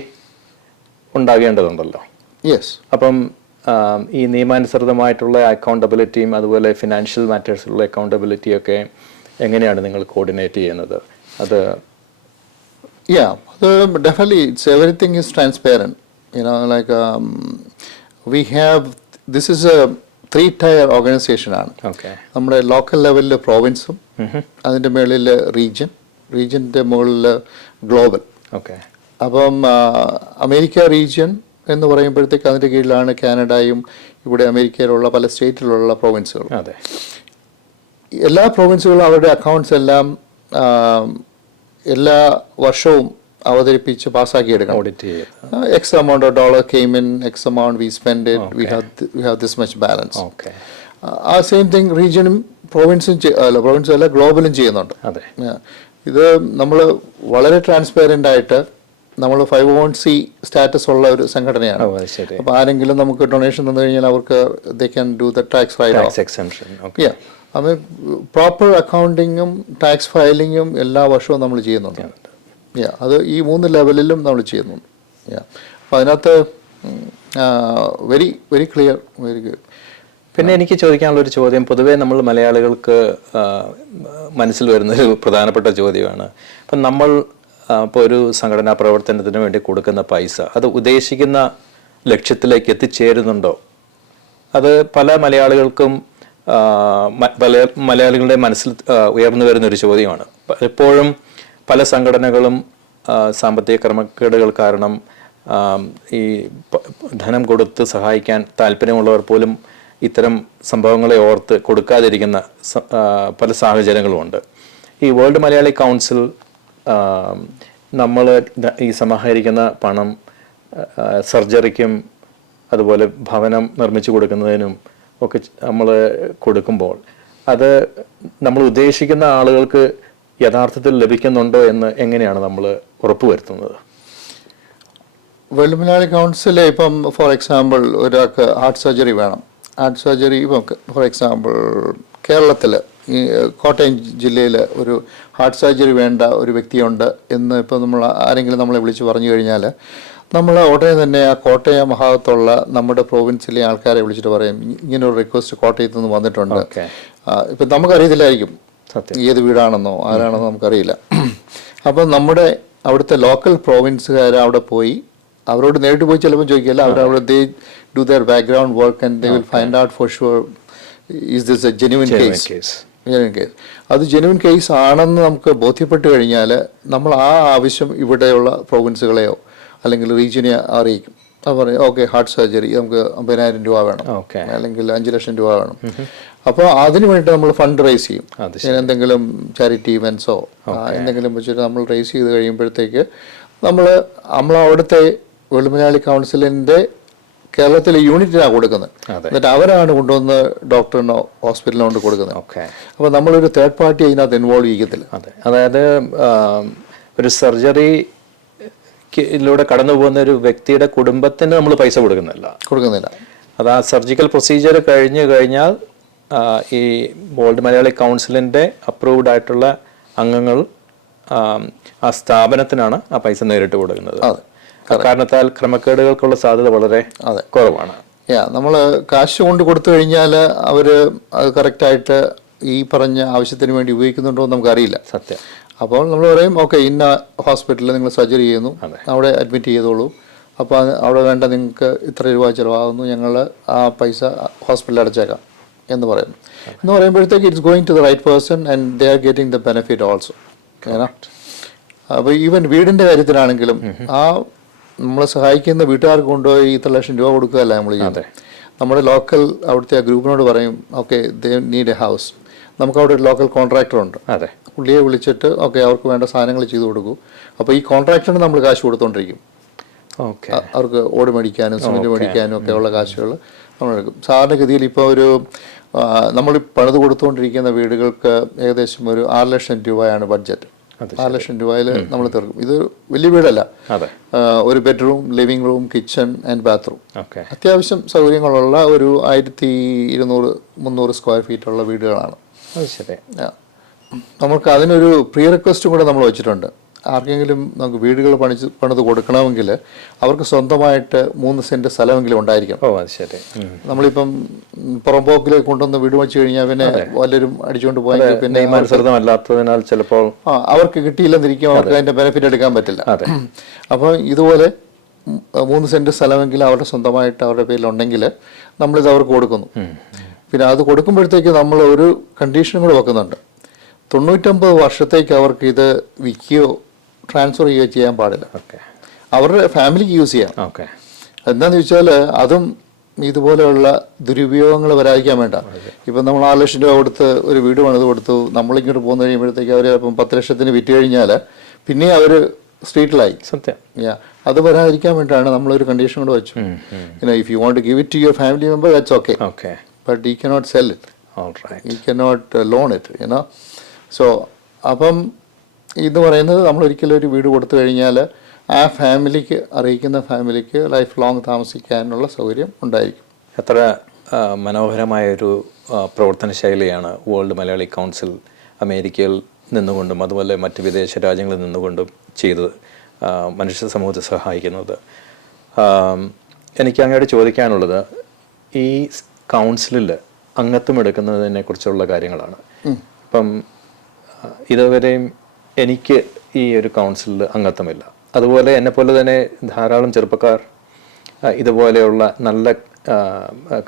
ഉണ്ടാകേണ്ടതുണ്ടല്ലോ. Yes. അപ്പം ഈ നിയമാനുസൃതമായിട്ടുള്ള അക്കൗണ്ടബിലിറ്റിയും അതുപോലെ ഫിനാൻഷ്യൽ മാറ്റേഴ്സിലുള്ള അക്കൗണ്ടബിലിറ്റിയൊക്കെ എങ്ങനെയാണ് നിങ്ങൾ കോർഡിനേറ്റ് ചെയ്യുന്നത്? അത് Yeah, definitely, everything is transparent. You know, like we have, this is a 3-tier organization ആണ്. ഓക്കെ. നമ്മുടെ ലോക്കൽ ലെവലിൽ പ്രോവിൻസും അതിൻ്റെ മുകളിൽ റീജിയൻ്റെ മുകളിൽ ഗ്ലോബൽ. ഓക്കെ. അപ്പം അമേരിക്ക റീജിയൻ എന്ന് പറയുമ്പോഴത്തേക്ക് അതിൻ്റെ കീഴിലാണ് കാനഡയും ഇവിടെ അമേരിക്കയിലുള്ള പല സ്റ്റേറ്റിലുള്ള പ്രോവിൻസുകളും. അതെ. എല്ലാ പ്രോവിൻസുകളും അവരുടെ അക്കൗണ്ട്സ് എല്ലാം എല്ലാ വർഷവും അവതരിപ്പിച്ച് പാസ്സാക്കി എടുക്കണം. ഓഡിറ്റ് ചെയ്യുക. X amount of dollar came in, X amount we spend it, we have this much balance. Okay. ആ സെയിം തിങ് റീജിയനും പ്രോവിൻസും അല്ല ഗ്ലോബലും ചെയ്യുന്നുണ്ട്. അതെ. ഇത് നമ്മൾ വളരെ ട്രാൻസ്പെറൻ്റ് ആയിട്ട് നമ്മൾ 501c സ്റ്റാറ്റസ് ഉള്ള ഒരു സംഘടനയാണ്. ഓ, അത് ശരി. അപ്പോൾ ആരെങ്കിലും നമുക്ക് ഡൊണേഷൻ തന്നു കഴിഞ്ഞാൽ അവർക്ക് they can do the tax write off. Tax exemption. Okay. അത് പ്രോപ്പർ അക്കൗണ്ടിങ്ങും ടാക്സ് ഫയലിങ്ങും എല്ലാ വർഷവും നമ്മൾ ചെയ്യുന്നുണ്ട്. അത് ഈ 3 ലെവലിലും നമ്മൾ ചെയ്യുന്നുണ്ട്. അപ്പോൾ അതിനകത്ത് very very clear, very good. പിന്നെ എനിക്ക് ചോദിക്കാനുള്ളൊരു ചോദ്യം, പൊതുവേ നമ്മൾ മലയാളികൾക്ക് മനസ്സിൽ വരുന്നൊരു പ്രധാനപ്പെട്ട ചോദ്യമാണ്. അപ്പം നമ്മൾ ഇപ്പോൾ ഒരു സംഘടനാ പ്രവർത്തനത്തിന് വേണ്ടി കൊടുക്കുന്ന പൈസ അത് ഉദ്ദേശിക്കുന്ന ലക്ഷ്യത്തിലേക്ക് എത്തിച്ചേരുന്നുണ്ടോ? അത് പല മലയാളികൾക്കും മലയാളികളുടെ മനസ്സിൽ ഉയർന്നു വരുന്നൊരു ചോദ്യമാണ്. എപ്പോഴും പല സംഘടനകളും സാമ്പത്തിക ക്രമക്കേടുകൾ കാരണം ഈ ധനം കൊടുത്ത് സഹായിക്കാൻ താല്പര്യമുള്ളവർ പോലും ഇത്തരം സംഭവങ്ങളെ ഓർത്ത് കൊടുക്കാതിരിക്കുന്ന പല സാഹചര്യങ്ങളുമുണ്ട്. ഈ വേൾഡ് മലയാളി കൗൺസിൽ നമ്മൾ ഈ സമാഹരിക്കുന്ന പണം സർജറിക്കും അതുപോലെ ഭവനം നിർമ്മിച്ചു കൊടുക്കുന്നതിനും ഒക്കെ നമ്മൾ കൊടുക്കുമ്പോൾ അത് നമ്മൾ ഉദ്ദേശിക്കുന്ന ആളുകൾക്ക് യഥാർത്ഥത്തിൽ ലഭിക്കുന്നുണ്ടോ എന്ന് എങ്ങനെയാണ് നമ്മൾ ഉറപ്പുവരുത്തുന്നത്? വേൾഡ് മലയാളി കൗൺസിൽ ഇപ്പം ഫോർ എക്സാമ്പിൾ ഒരാൾക്ക് ഹാർട്ട് സർജറി വേണം. ഹാർട്ട് സർജറി ഇപ്പം ഫോർ എക്സാമ്പിൾ കേരളത്തിൽ ഈ കോട്ടയം ജില്ലയിൽ ഒരു ഹാർട്ട് സർജറി വേണ്ട ഒരു വ്യക്തിയുണ്ട് എന്ന് ഇപ്പോൾ നമ്മൾ ആരെങ്കിലും നമ്മളെ വിളിച്ച് പറഞ്ഞു കഴിഞ്ഞാൽ നമ്മൾ ഉടനെ തന്നെ ആ കോട്ടയം ഭാഗത്തുള്ള നമ്മുടെ പ്രോവിൻസിലെ ആൾക്കാരെ വിളിച്ചിട്ട് പറയും ഇങ്ങനൊരു റിക്വസ്റ്റ് കോട്ടയത്ത് നിന്ന് വന്നിട്ടുണ്ട്. ഇപ്പം നമുക്കറിയത്തില്ലായിരിക്കും ഏത് വീടാണെന്നോ ആരാണെന്നോ നമുക്കറിയില്ല. അപ്പം നമ്മുടെ അവിടുത്തെ ലോക്കൽ പ്രോവിൻസുകാർ അവിടെ പോയി അവരോട് നേരിട്ട് പോയി ചിലപ്പോൾ ചോദിക്കില്ല, അവരവിടെ they do there background work and they will find out for sure is this A genuine case. അത് ജെന്യുവൻ കേസ് ആണെന്ന് നമുക്ക് ബോധ്യപ്പെട്ട് കഴിഞ്ഞാൽ നമ്മൾ ആ ആവശ്യം ഇവിടെയുള്ള പ്രോവിൻസുകളെയോ അല്ലെങ്കിൽ റീജിയനെ അറിയിക്കും. അത് പറയും ഓക്കെ ഹാർട്ട് സർജറി നമുക്ക് 50,000 രൂപ വേണം, അല്ലെങ്കിൽ 5 ലക്ഷം രൂപ വേണം. അപ്പോൾ അതിന് വേണ്ടിയിട്ട് നമ്മൾ ഫണ്ട് റേസ് ചെയ്യും. എന്തെങ്കിലും ചാരിറ്റി ഇവൻറ്റ്സോ എന്തെങ്കിലും വെച്ചിട്ട് നമ്മൾ റേസ് ചെയ്ത് കഴിയുമ്പോഴത്തേക്ക് നമ്മൾ അവിടുത്തെ വേൾഡ് മലയാളി കൗൺസിലിൻ്റെ കേരളത്തിലെ യൂണിറ്റിനാണ് കൊടുക്കുന്നത്. എന്നിട്ട് അവരാണ് കൊണ്ടുവന്ന് ഡോക്ടറിനോ ഹോസ്പിറ്റലിനോ കൊണ്ട് കൊടുക്കുന്നത്. അപ്പോൾ നമ്മളൊരു തേർഡ് പാർട്ടി അതിനകത്ത് ഇൻവോൾവ് ചെയ്യത്തില്ല. അതായത് ഒരു സർജറി ിലൂടെ കടന്നു പോകുന്ന ഒരു വ്യക്തിയുടെ കുടുംബത്തിന് നമ്മൾ പൈസ കൊടുക്കുന്നില്ല. അത് ആ സർജിക്കൽ പ്രൊസീജിയർ കഴിഞ്ഞാൽ ഈ വേൾഡ് മലയാളി കൗൺസിലിൻ്റെ അപ്രൂവ്ഡ് ആയിട്ടുള്ള അംഗങ്ങൾ ആ സ്ഥാപനത്തിനാണ് ആ പൈസ നേരിട്ട് കൊടുക്കുന്നത്. കാരണത്താൽ ക്രമക്കേടുകൾക്കുള്ള സാധ്യത വളരെ കുറവാണ്. നമ്മൾ കാശ് കൊണ്ട് കൊടുത്തു കഴിഞ്ഞാൽ അവർ അത് കറക്റ്റായിട്ട് ഈ പറഞ്ഞ ആവശ്യത്തിന് വേണ്ടി ഉപയോഗിക്കുന്നുണ്ടോ എന്ന് നമുക്കറിയില്ല. സത്യം. അപ്പോൾ നമ്മൾ പറയും ഓക്കെ ഇന്ന ഹോസ്പിറ്റലിൽ നിങ്ങൾ സർജറി ചെയ്യുന്നു, അവിടെ അഡ്മിറ്റ് ചെയ്തോളൂ, അപ്പോൾ അവിടെ വേണ്ട നിങ്ങൾക്ക് ഇത്ര രൂപ ചിലവാകുന്നു, ഞങ്ങൾ ആ പൈസ ഹോസ്പിറ്റലിൽ അടച്ചേക്കാം. എന്ന് പറയുന്നു. എന്ന് പറയുമ്പോഴത്തേക്ക് it's going to the right person and they are getting the benefit also. അപ്പോൾ ഈവൻ വീടിൻ്റെ കാര്യത്തിലാണെങ്കിലും ആ നമ്മളെ സഹായിക്കുന്ന വീട്ടുകാർക്ക് കൊണ്ടുപോയി ഇത്ര ലക്ഷം രൂപ കൊടുക്കുകയല്ല നമ്മൾ ചെയ്യുന്നത്. നമ്മുടെ ലോക്കൽ അവിടുത്തെ ആ ഗ്രൂപ്പിനോട് പറയും okay they need A house. നമുക്കവിടെ ഒരു ലോക്കൽ കോൺട്രാക്ടർ ഉണ്ട്, പുള്ളിയെ വിളിച്ചിട്ട് ഓക്കെ അവർക്ക് വേണ്ട സാധനങ്ങൾ ചെയ്തു കൊടുക്കൂ. അപ്പോൾ ഈ കോൺട്രാക്ടറിന് നമ്മൾ കാശ് കൊടുത്തോണ്ടിരിക്കും. അവർക്ക് ഓട് മേടിക്കാനും സിമെൻറ്റ് മേടിക്കാനും ഒക്കെ ഉള്ള കാശുകൾ നമ്മളെടുക്കും. സാധാരണഗതിയിൽ ഇപ്പോൾ ഒരു നമ്മൾ പണിത് കൊടുത്തുകൊണ്ടിരിക്കുന്ന വീടുകൾക്ക് ഏകദേശം ഒരു 6 ലക്ഷം രൂപയാണ് ബഡ്ജറ്റ്. 6 ലക്ഷം രൂപയിൽ നമ്മൾ തീർക്കും. ഇത് വലിയ വീടല്ല, ഒരു bedroom, living room, kitchen and bathroom, അത്യാവശ്യം സൗകര്യങ്ങളുള്ള ഒരു 1200-300 സ്ക്വയർ ഫീറ്റ് ഉള്ള വീടുകളാണ്. നമുക്ക് അതിനൊരു പ്രീ റിക്വസ്റ്റും കൂടെ നമ്മൾ വെച്ചിട്ടുണ്ട്. ആർക്കെങ്കിലും നമുക്ക് വീടുകൾ പണിത് കൊടുക്കണമെങ്കിൽ അവർക്ക് സ്വന്തമായിട്ട് 3 സെന്റ് സ്ഥലമെങ്കിലും ഉണ്ടായിരിക്കണം. നമ്മളിപ്പം പുറംപോക്കിലേക്ക് കൊണ്ടുവന്ന് വീട് വെച്ച് കഴിഞ്ഞാൽ പിന്നെ വല്ലവരും അടിച്ചുകൊണ്ട് പോയെങ്കിൽ പിന്നെ ചിലപ്പോൾ അവർക്ക് കിട്ടിയില്ലെന്നിരിക്കും, അവർക്ക് അതിന്റെ ബെനിഫിറ്റ് എടുക്കാൻ പറ്റില്ല. അപ്പോൾ ഇതുപോലെ 3 സെന്റ് സ്ഥലമെങ്കിലും അവരുടെ സ്വന്തമായിട്ട് അവരുടെ പേരിലുണ്ടെങ്കിൽ നമ്മളിത് അവർക്ക് കൊടുക്കുന്നു. പിന്നെ അത് കൊടുക്കുമ്പോഴത്തേക്ക് നമ്മൾ ഒരു കണ്ടീഷനും കൂടെ വെക്കുന്നുണ്ട്. 99 വർഷത്തേക്ക് അവർക്ക് ഇത് വിൽക്കുകയോ ട്രാൻസ്ഫർ ചെയ്യുകയോ ചെയ്യാൻ പാടില്ല. അവരുടെ ഫാമിലിക്ക് യൂസ് ചെയ്യാം. എന്താണെന്ന് ചോദിച്ചാൽ അതും ഇതുപോലെയുള്ള ദുരുപയോഗങ്ങൾ വരാതിരിക്കാൻ വേണ്ട. ഇപ്പം നമ്മൾ 6 ലക്ഷം രൂപ കൊടുത്ത് ഒരു വീട് പണിത് കൊടുത്തു, നമ്മളിങ്ങോട്ട് പോകുന്ന കഴിയുമ്പോഴത്തേക്ക് അവർ ഇപ്പം 10 ലക്ഷത്തിന് വിറ്റ് കഴിഞ്ഞാൽ പിന്നെ അവർ സ്ട്രീറ്റിലായി. അത് വരാതിരിക്കാൻ വേണ്ടിയിട്ടാണ് നമ്മളൊരു കണ്ടീഷൻ കൊണ്ട് വെച്ചു. If you want to give it to your family member that's okay, but you cannot sell it, you cannot loan it. So അപ്പം ഇത് പറയുന്നത് നമ്മൾ ഒരിക്കലും ഒരു വീട് കൊടുത്തു കഴിഞ്ഞാൽ ആ ഫാമിലിക്ക് അറിയിക്കുന്ന ഫാമിലിക്ക് ലൈഫ് ലോങ് താമസിക്കാനുള്ള സൗകര്യം ഉണ്ടായിരിക്കും. എത്ര മനോഹരമായൊരു പ്രവർത്തന ശൈലിയാണ് വേൾഡ് മലയാളി കൗൺസിൽ അമേരിക്കയിൽ നിന്നുകൊണ്ടും അതുപോലെ മറ്റ് വിദേശ രാജ്യങ്ങളിൽ നിന്നുകൊണ്ടും ചെയ്ത് മനുഷ്യ സമൂഹത്തെ സഹായിക്കുന്നത്. എനിക്ക് അങ്ങോട്ട് ചോദിക്കാനുള്ളത് ഈ കൗൺസിലിൽ അംഗത്വം എടുക്കുന്നതിനെ കുറിച്ചുള്ള കാര്യങ്ങളാണ്. ഇപ്പം ഇതുവരെയും എനിക്ക് ഈ ഒരു കൗൺസിലിൽ അംഗത്വമില്ല. അതുപോലെ എന്നെപ്പോലെ തന്നെ ധാരാളം ചെറുപ്പക്കാർ ഇതുപോലെയുള്ള നല്ല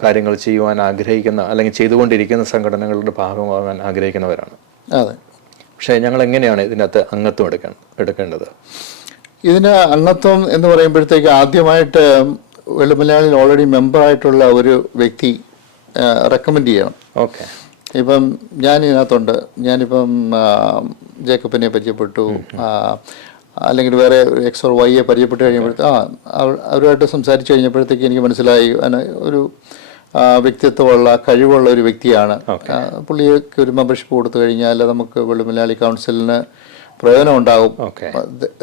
കാര്യങ്ങൾ ചെയ്യുവാൻ ആഗ്രഹിക്കുന്ന അല്ലെങ്കിൽ ചെയ്തുകൊണ്ടിരിക്കുന്ന സംഘടനകളുടെ ഭാഗമാകാൻ ആഗ്രഹിക്കുന്നവരാണ്. പക്ഷേ ഞങ്ങൾ എങ്ങനെയാണ് ഇതിനകത്ത് അംഗത്വം എടുക്കേണ്ടത്? ഇതിന് അംഗത്വം എന്ന് പറയുമ്പോഴത്തേക്ക് ആദ്യമായിട്ട് വേൾഡ് മലയാളിയിൽ ഓൾറെഡി മെമ്പറായിട്ടുള്ള ഒരു വ്യക്തി റെക്കമെൻഡ് ചെയ്യണം. ഇപ്പം ഞാൻ ഇതിനകത്തുണ്ട്, ഞാനിപ്പം ജേക്കബിനെ പരിചയപ്പെട്ടു, അല്ലെങ്കിൽ വേറെ എക്സ് ഓർ വൈയെ പരിചയപ്പെട്ട് കഴിഞ്ഞപ്പോഴത്തേക്ക് അവരുമായിട്ട് സംസാരിച്ച് കഴിഞ്ഞപ്പോഴത്തേക്ക് എനിക്ക് മനസ്സിലായി ഒരു വ്യക്തിത്വമുള്ള കഴിവുള്ള ഒരു വ്യക്തിയാണ്. പുള്ളിക്ക് ഒരു മെമ്പർഷിപ്പ് കൊടുത്തു കഴിഞ്ഞാൽ നമുക്ക് വേൾഡ് മലയാളി കൗൺസിലിന് പ്രയോജനം ഉണ്ടാകും.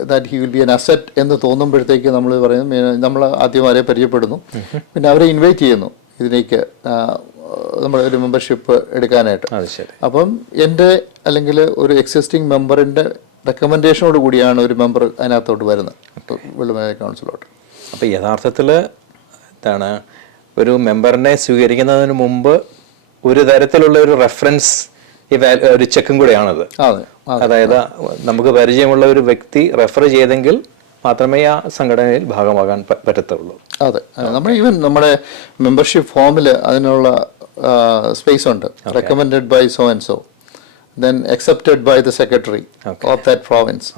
That he will be N asset എന്ന് തോന്നുമ്പോഴത്തേക്ക് നമ്മൾ പറയുന്നു, നമ്മൾ ആദ്യം അവരെ പരിചയപ്പെടുന്നു, പിന്നെ അവരെ ഇൻവൈറ്റ് ചെയ്യുന്നു ഇതിലേക്ക് നമ്മൾ ഒരു മെമ്പർഷിപ്പ് എടുക്കാനായിട്ട്. അപ്പം എൻ്റെ അല്ലെങ്കിൽ ഒരു എക്സിസ്റ്റിംഗ് മെമ്പറിൻ്റെ റെക്കമെൻഡേഷനോട് കൂടിയാണ് ഒരു മെമ്പർ അതിനകത്തോട്ട് വരുന്നത് വേൾഡ് മലയാളി കൗൺസിലോട്ട്. അപ്പോൾ യഥാർത്ഥത്തിൽ എന്താണ് ഒരു മെമ്പറിനെ സ്വീകരിക്കുന്നതിന് മുമ്പ് ഒരു തരത്തിലുള്ള ഒരു റെഫറൻസ് ഒരു ചെക്കും കൂടെയാണത്. അതായത് നമുക്ക് പരിചയമുള്ള ഒരു വ്യക്തി റെഫർ ചെയ്തെങ്കിൽ മാത്രമേ ആ സംഘടനയിൽ ഭാഗമാകാൻ പറ്റത്തുള്ളൂ. അതെ, നമ്മൾ ഈവൻ നമ്മുടെ മെമ്പർഷിപ്പ് ഫോമിൽ അതിനുള്ള സ്പേസ് ഉണ്ട്. Recommended by so and so, then accepted by the secretary of that province.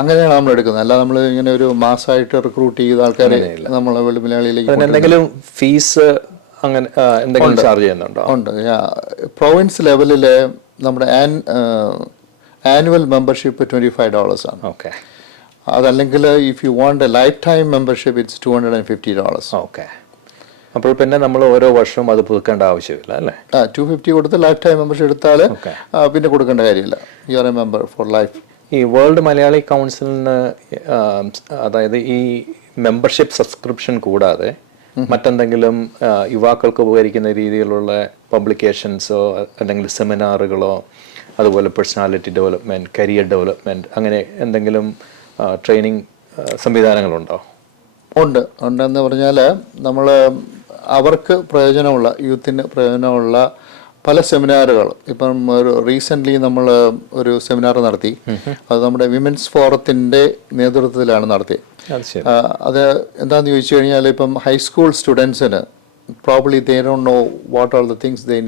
അങ്ങനെയാണ് നമ്മൾ എടുക്കുന്നത്. അല്ല നമ്മൾ ഇങ്ങനെ ഒരു മാസമായിട്ട് റിക്രൂട്ട് ചെയ്ത ആൾക്കാരെ നമ്മൾ വേൾഡ് മലയാളിയിലേക്ക്. എന്തെങ്കിലും ഫീസ് അങ്ങനെ എന്തെങ്കിലും ചാർജ് ചെയ്യുന്നുണ്ടോ? ഉണ്ട്. പ്രോവിൻസ് ലെവലിൽ നമ്മുടെ ആനുവൽ മെമ്പർഷിപ്പ് $25 ആണ്. ഓക്കെ. അതല്ലെങ്കിൽ if you want A life time membership it's $250. Okay. അപ്പോൾ പിന്നെ നമ്മൾ ഓരോ വർഷവും അത് പുതുക്കേണ്ട ആവശ്യമില്ല അല്ലേ? $250 കൊടുത്ത് ലൈഫ് ടൈം മെമ്പർഷിപ്പ് എടുത്താൽ പിന്നെ കൊടുക്കേണ്ട കാര്യമില്ല. You are A member four life. ഈ വേൾഡ് മലയാളി കൗൺസിലിന് അതായത് ഈ മെമ്പർഷിപ്പ് സബ്സ്ക്രിപ്ഷൻ കൂടാതെ മറ്റെന്തെങ്കിലും യുവാക്കൾക്ക് ഉപകരിക്കുന്ന രീതിയിലുള്ള പബ്ലിക്കേഷൻസോ അല്ലെങ്കിൽ സെമിനാറുകളോ അതുപോലെ പേഴ്സണാലിറ്റി ഡെവലപ്മെൻറ്റ്, കരിയർ ഡെവലപ്മെൻറ്റ് അങ്ങനെ എന്തെങ്കിലും ട്രെയിനിങ് സംവിധാനങ്ങളുണ്ടോ? ഉണ്ടെന്ന് പറഞ്ഞാൽ നമ്മൾ അവർക്ക് പ്രയോജനമുള്ള യൂത്തിന് പ്രയോജനമുള്ള പല സെമിനാറുകൾ ഇപ്പം ഒരു റീസെൻ്റ്ലി നമ്മൾ ഒരു സെമിനാർ നടത്തി. അത് നമ്മുടെ വിമൻസ് ഫോറത്തിൻ്റെ നേതൃത്വത്തിലാണ് നടത്തിയത്. അത് എന്താണെന്ന് ചോദിച്ചു കഴിഞ്ഞാൽ ഇപ്പം ഹൈസ്കൂൾ സ്റ്റുഡൻസിന് probably they don't know what all the things they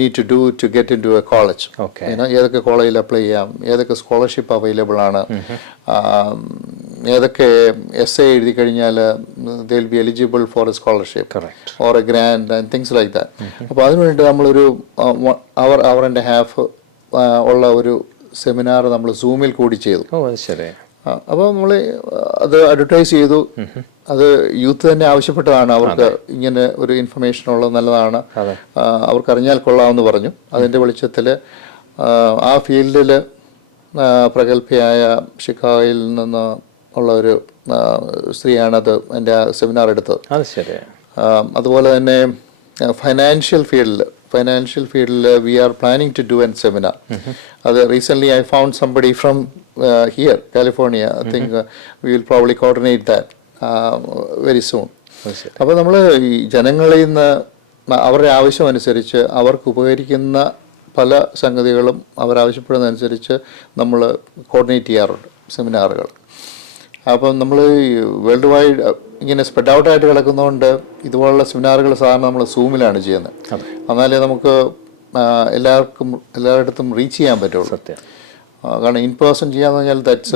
need to do to get into a college. Okay. ഏതൊക്കെ കോളേജിൽ അപ്ലൈ ചെയ്യാം, ഏതൊക്കെ സ്കോളർഷിപ്പ് അവൈലബിൾ ആണ്, ഏതൊക്കെ essay എഴുതി കഴിഞ്ഞാൽ they will be eligible for a scholarship. Correct. or a grant and things like that. അപ്പോൾ അതിനു വേണ്ടി നമ്മളൊരു hour and a half ഉള്ള ഒരു സെമിനാർ നമ്മൾ സൂമിൽ കൂടി ചെയ്തു. ശരി. അപ്പോൾ നമ്മൾ അത് അഡ്വർടൈസ് ചെയ്തു. അത് യൂത്ത് തന്നെ ആവശ്യപ്പെട്ടതാണ്. അവർക്ക് ഇങ്ങനെ ഒരു ഇൻഫർമേഷൻ ഉള്ളത് നല്ലതാണ്, അവർക്ക് അറിഞ്ഞാൽ കൊള്ളാമെന്ന് പറഞ്ഞു. അതിൻ്റെ വെളിച്ചത്തിൽ ആ ഫീൽഡിൽ പ്രഗത്ഭയായ ഷിക്കാഗോയിൽ നിന്ന് ഉള്ള ഒരു സ്ത്രീയാണത് എൻ്റെ ആ സെമിനാർ എടുത്തത്. അതുപോലെ തന്നെ ഫൈനാൻഷ്യൽ ഫീൽഡിൽ we are planning to do an seminar. അത് recently I found somebody from here California. I think we will probably coordinate that very soon. അപ്പോൾ നമ്മൾ ഈ ജനങ്ങളിൽ നിന്ന് അവരുടെ ആവശ്യമനുസരിച്ച് അവർക്ക് ഉപകരിക്കുന്ന പല സംഗതികളും അവരാവശ്യപ്പെടുന്നതനുസരിച്ച് നമ്മൾ കോർഡിനേറ്റ് ചെയ്യാറുണ്ട് സെമിനാറുകൾ. അപ്പം നമ്മൾ വേൾഡ് വൈഡ് ഇങ്ങനെ സ്പ്രെഡ് ഔട്ടായിട്ട് കിടക്കുന്നതുകൊണ്ട് ഇതുപോലുള്ള സെമിനാറുകൾ സാധാരണ നമ്മൾ സൂമിലാണ് ചെയ്യുന്നത്. എന്നാലേ നമുക്ക് എല്ലായിടത്തും റീച്ച് ചെയ്യാൻ പറ്റുള്ളൂ. കാരണം ഇൻ പേഴ്സൺ ചെയ്യാന്ന് പറഞ്ഞാൽ ദാറ്റ്സ്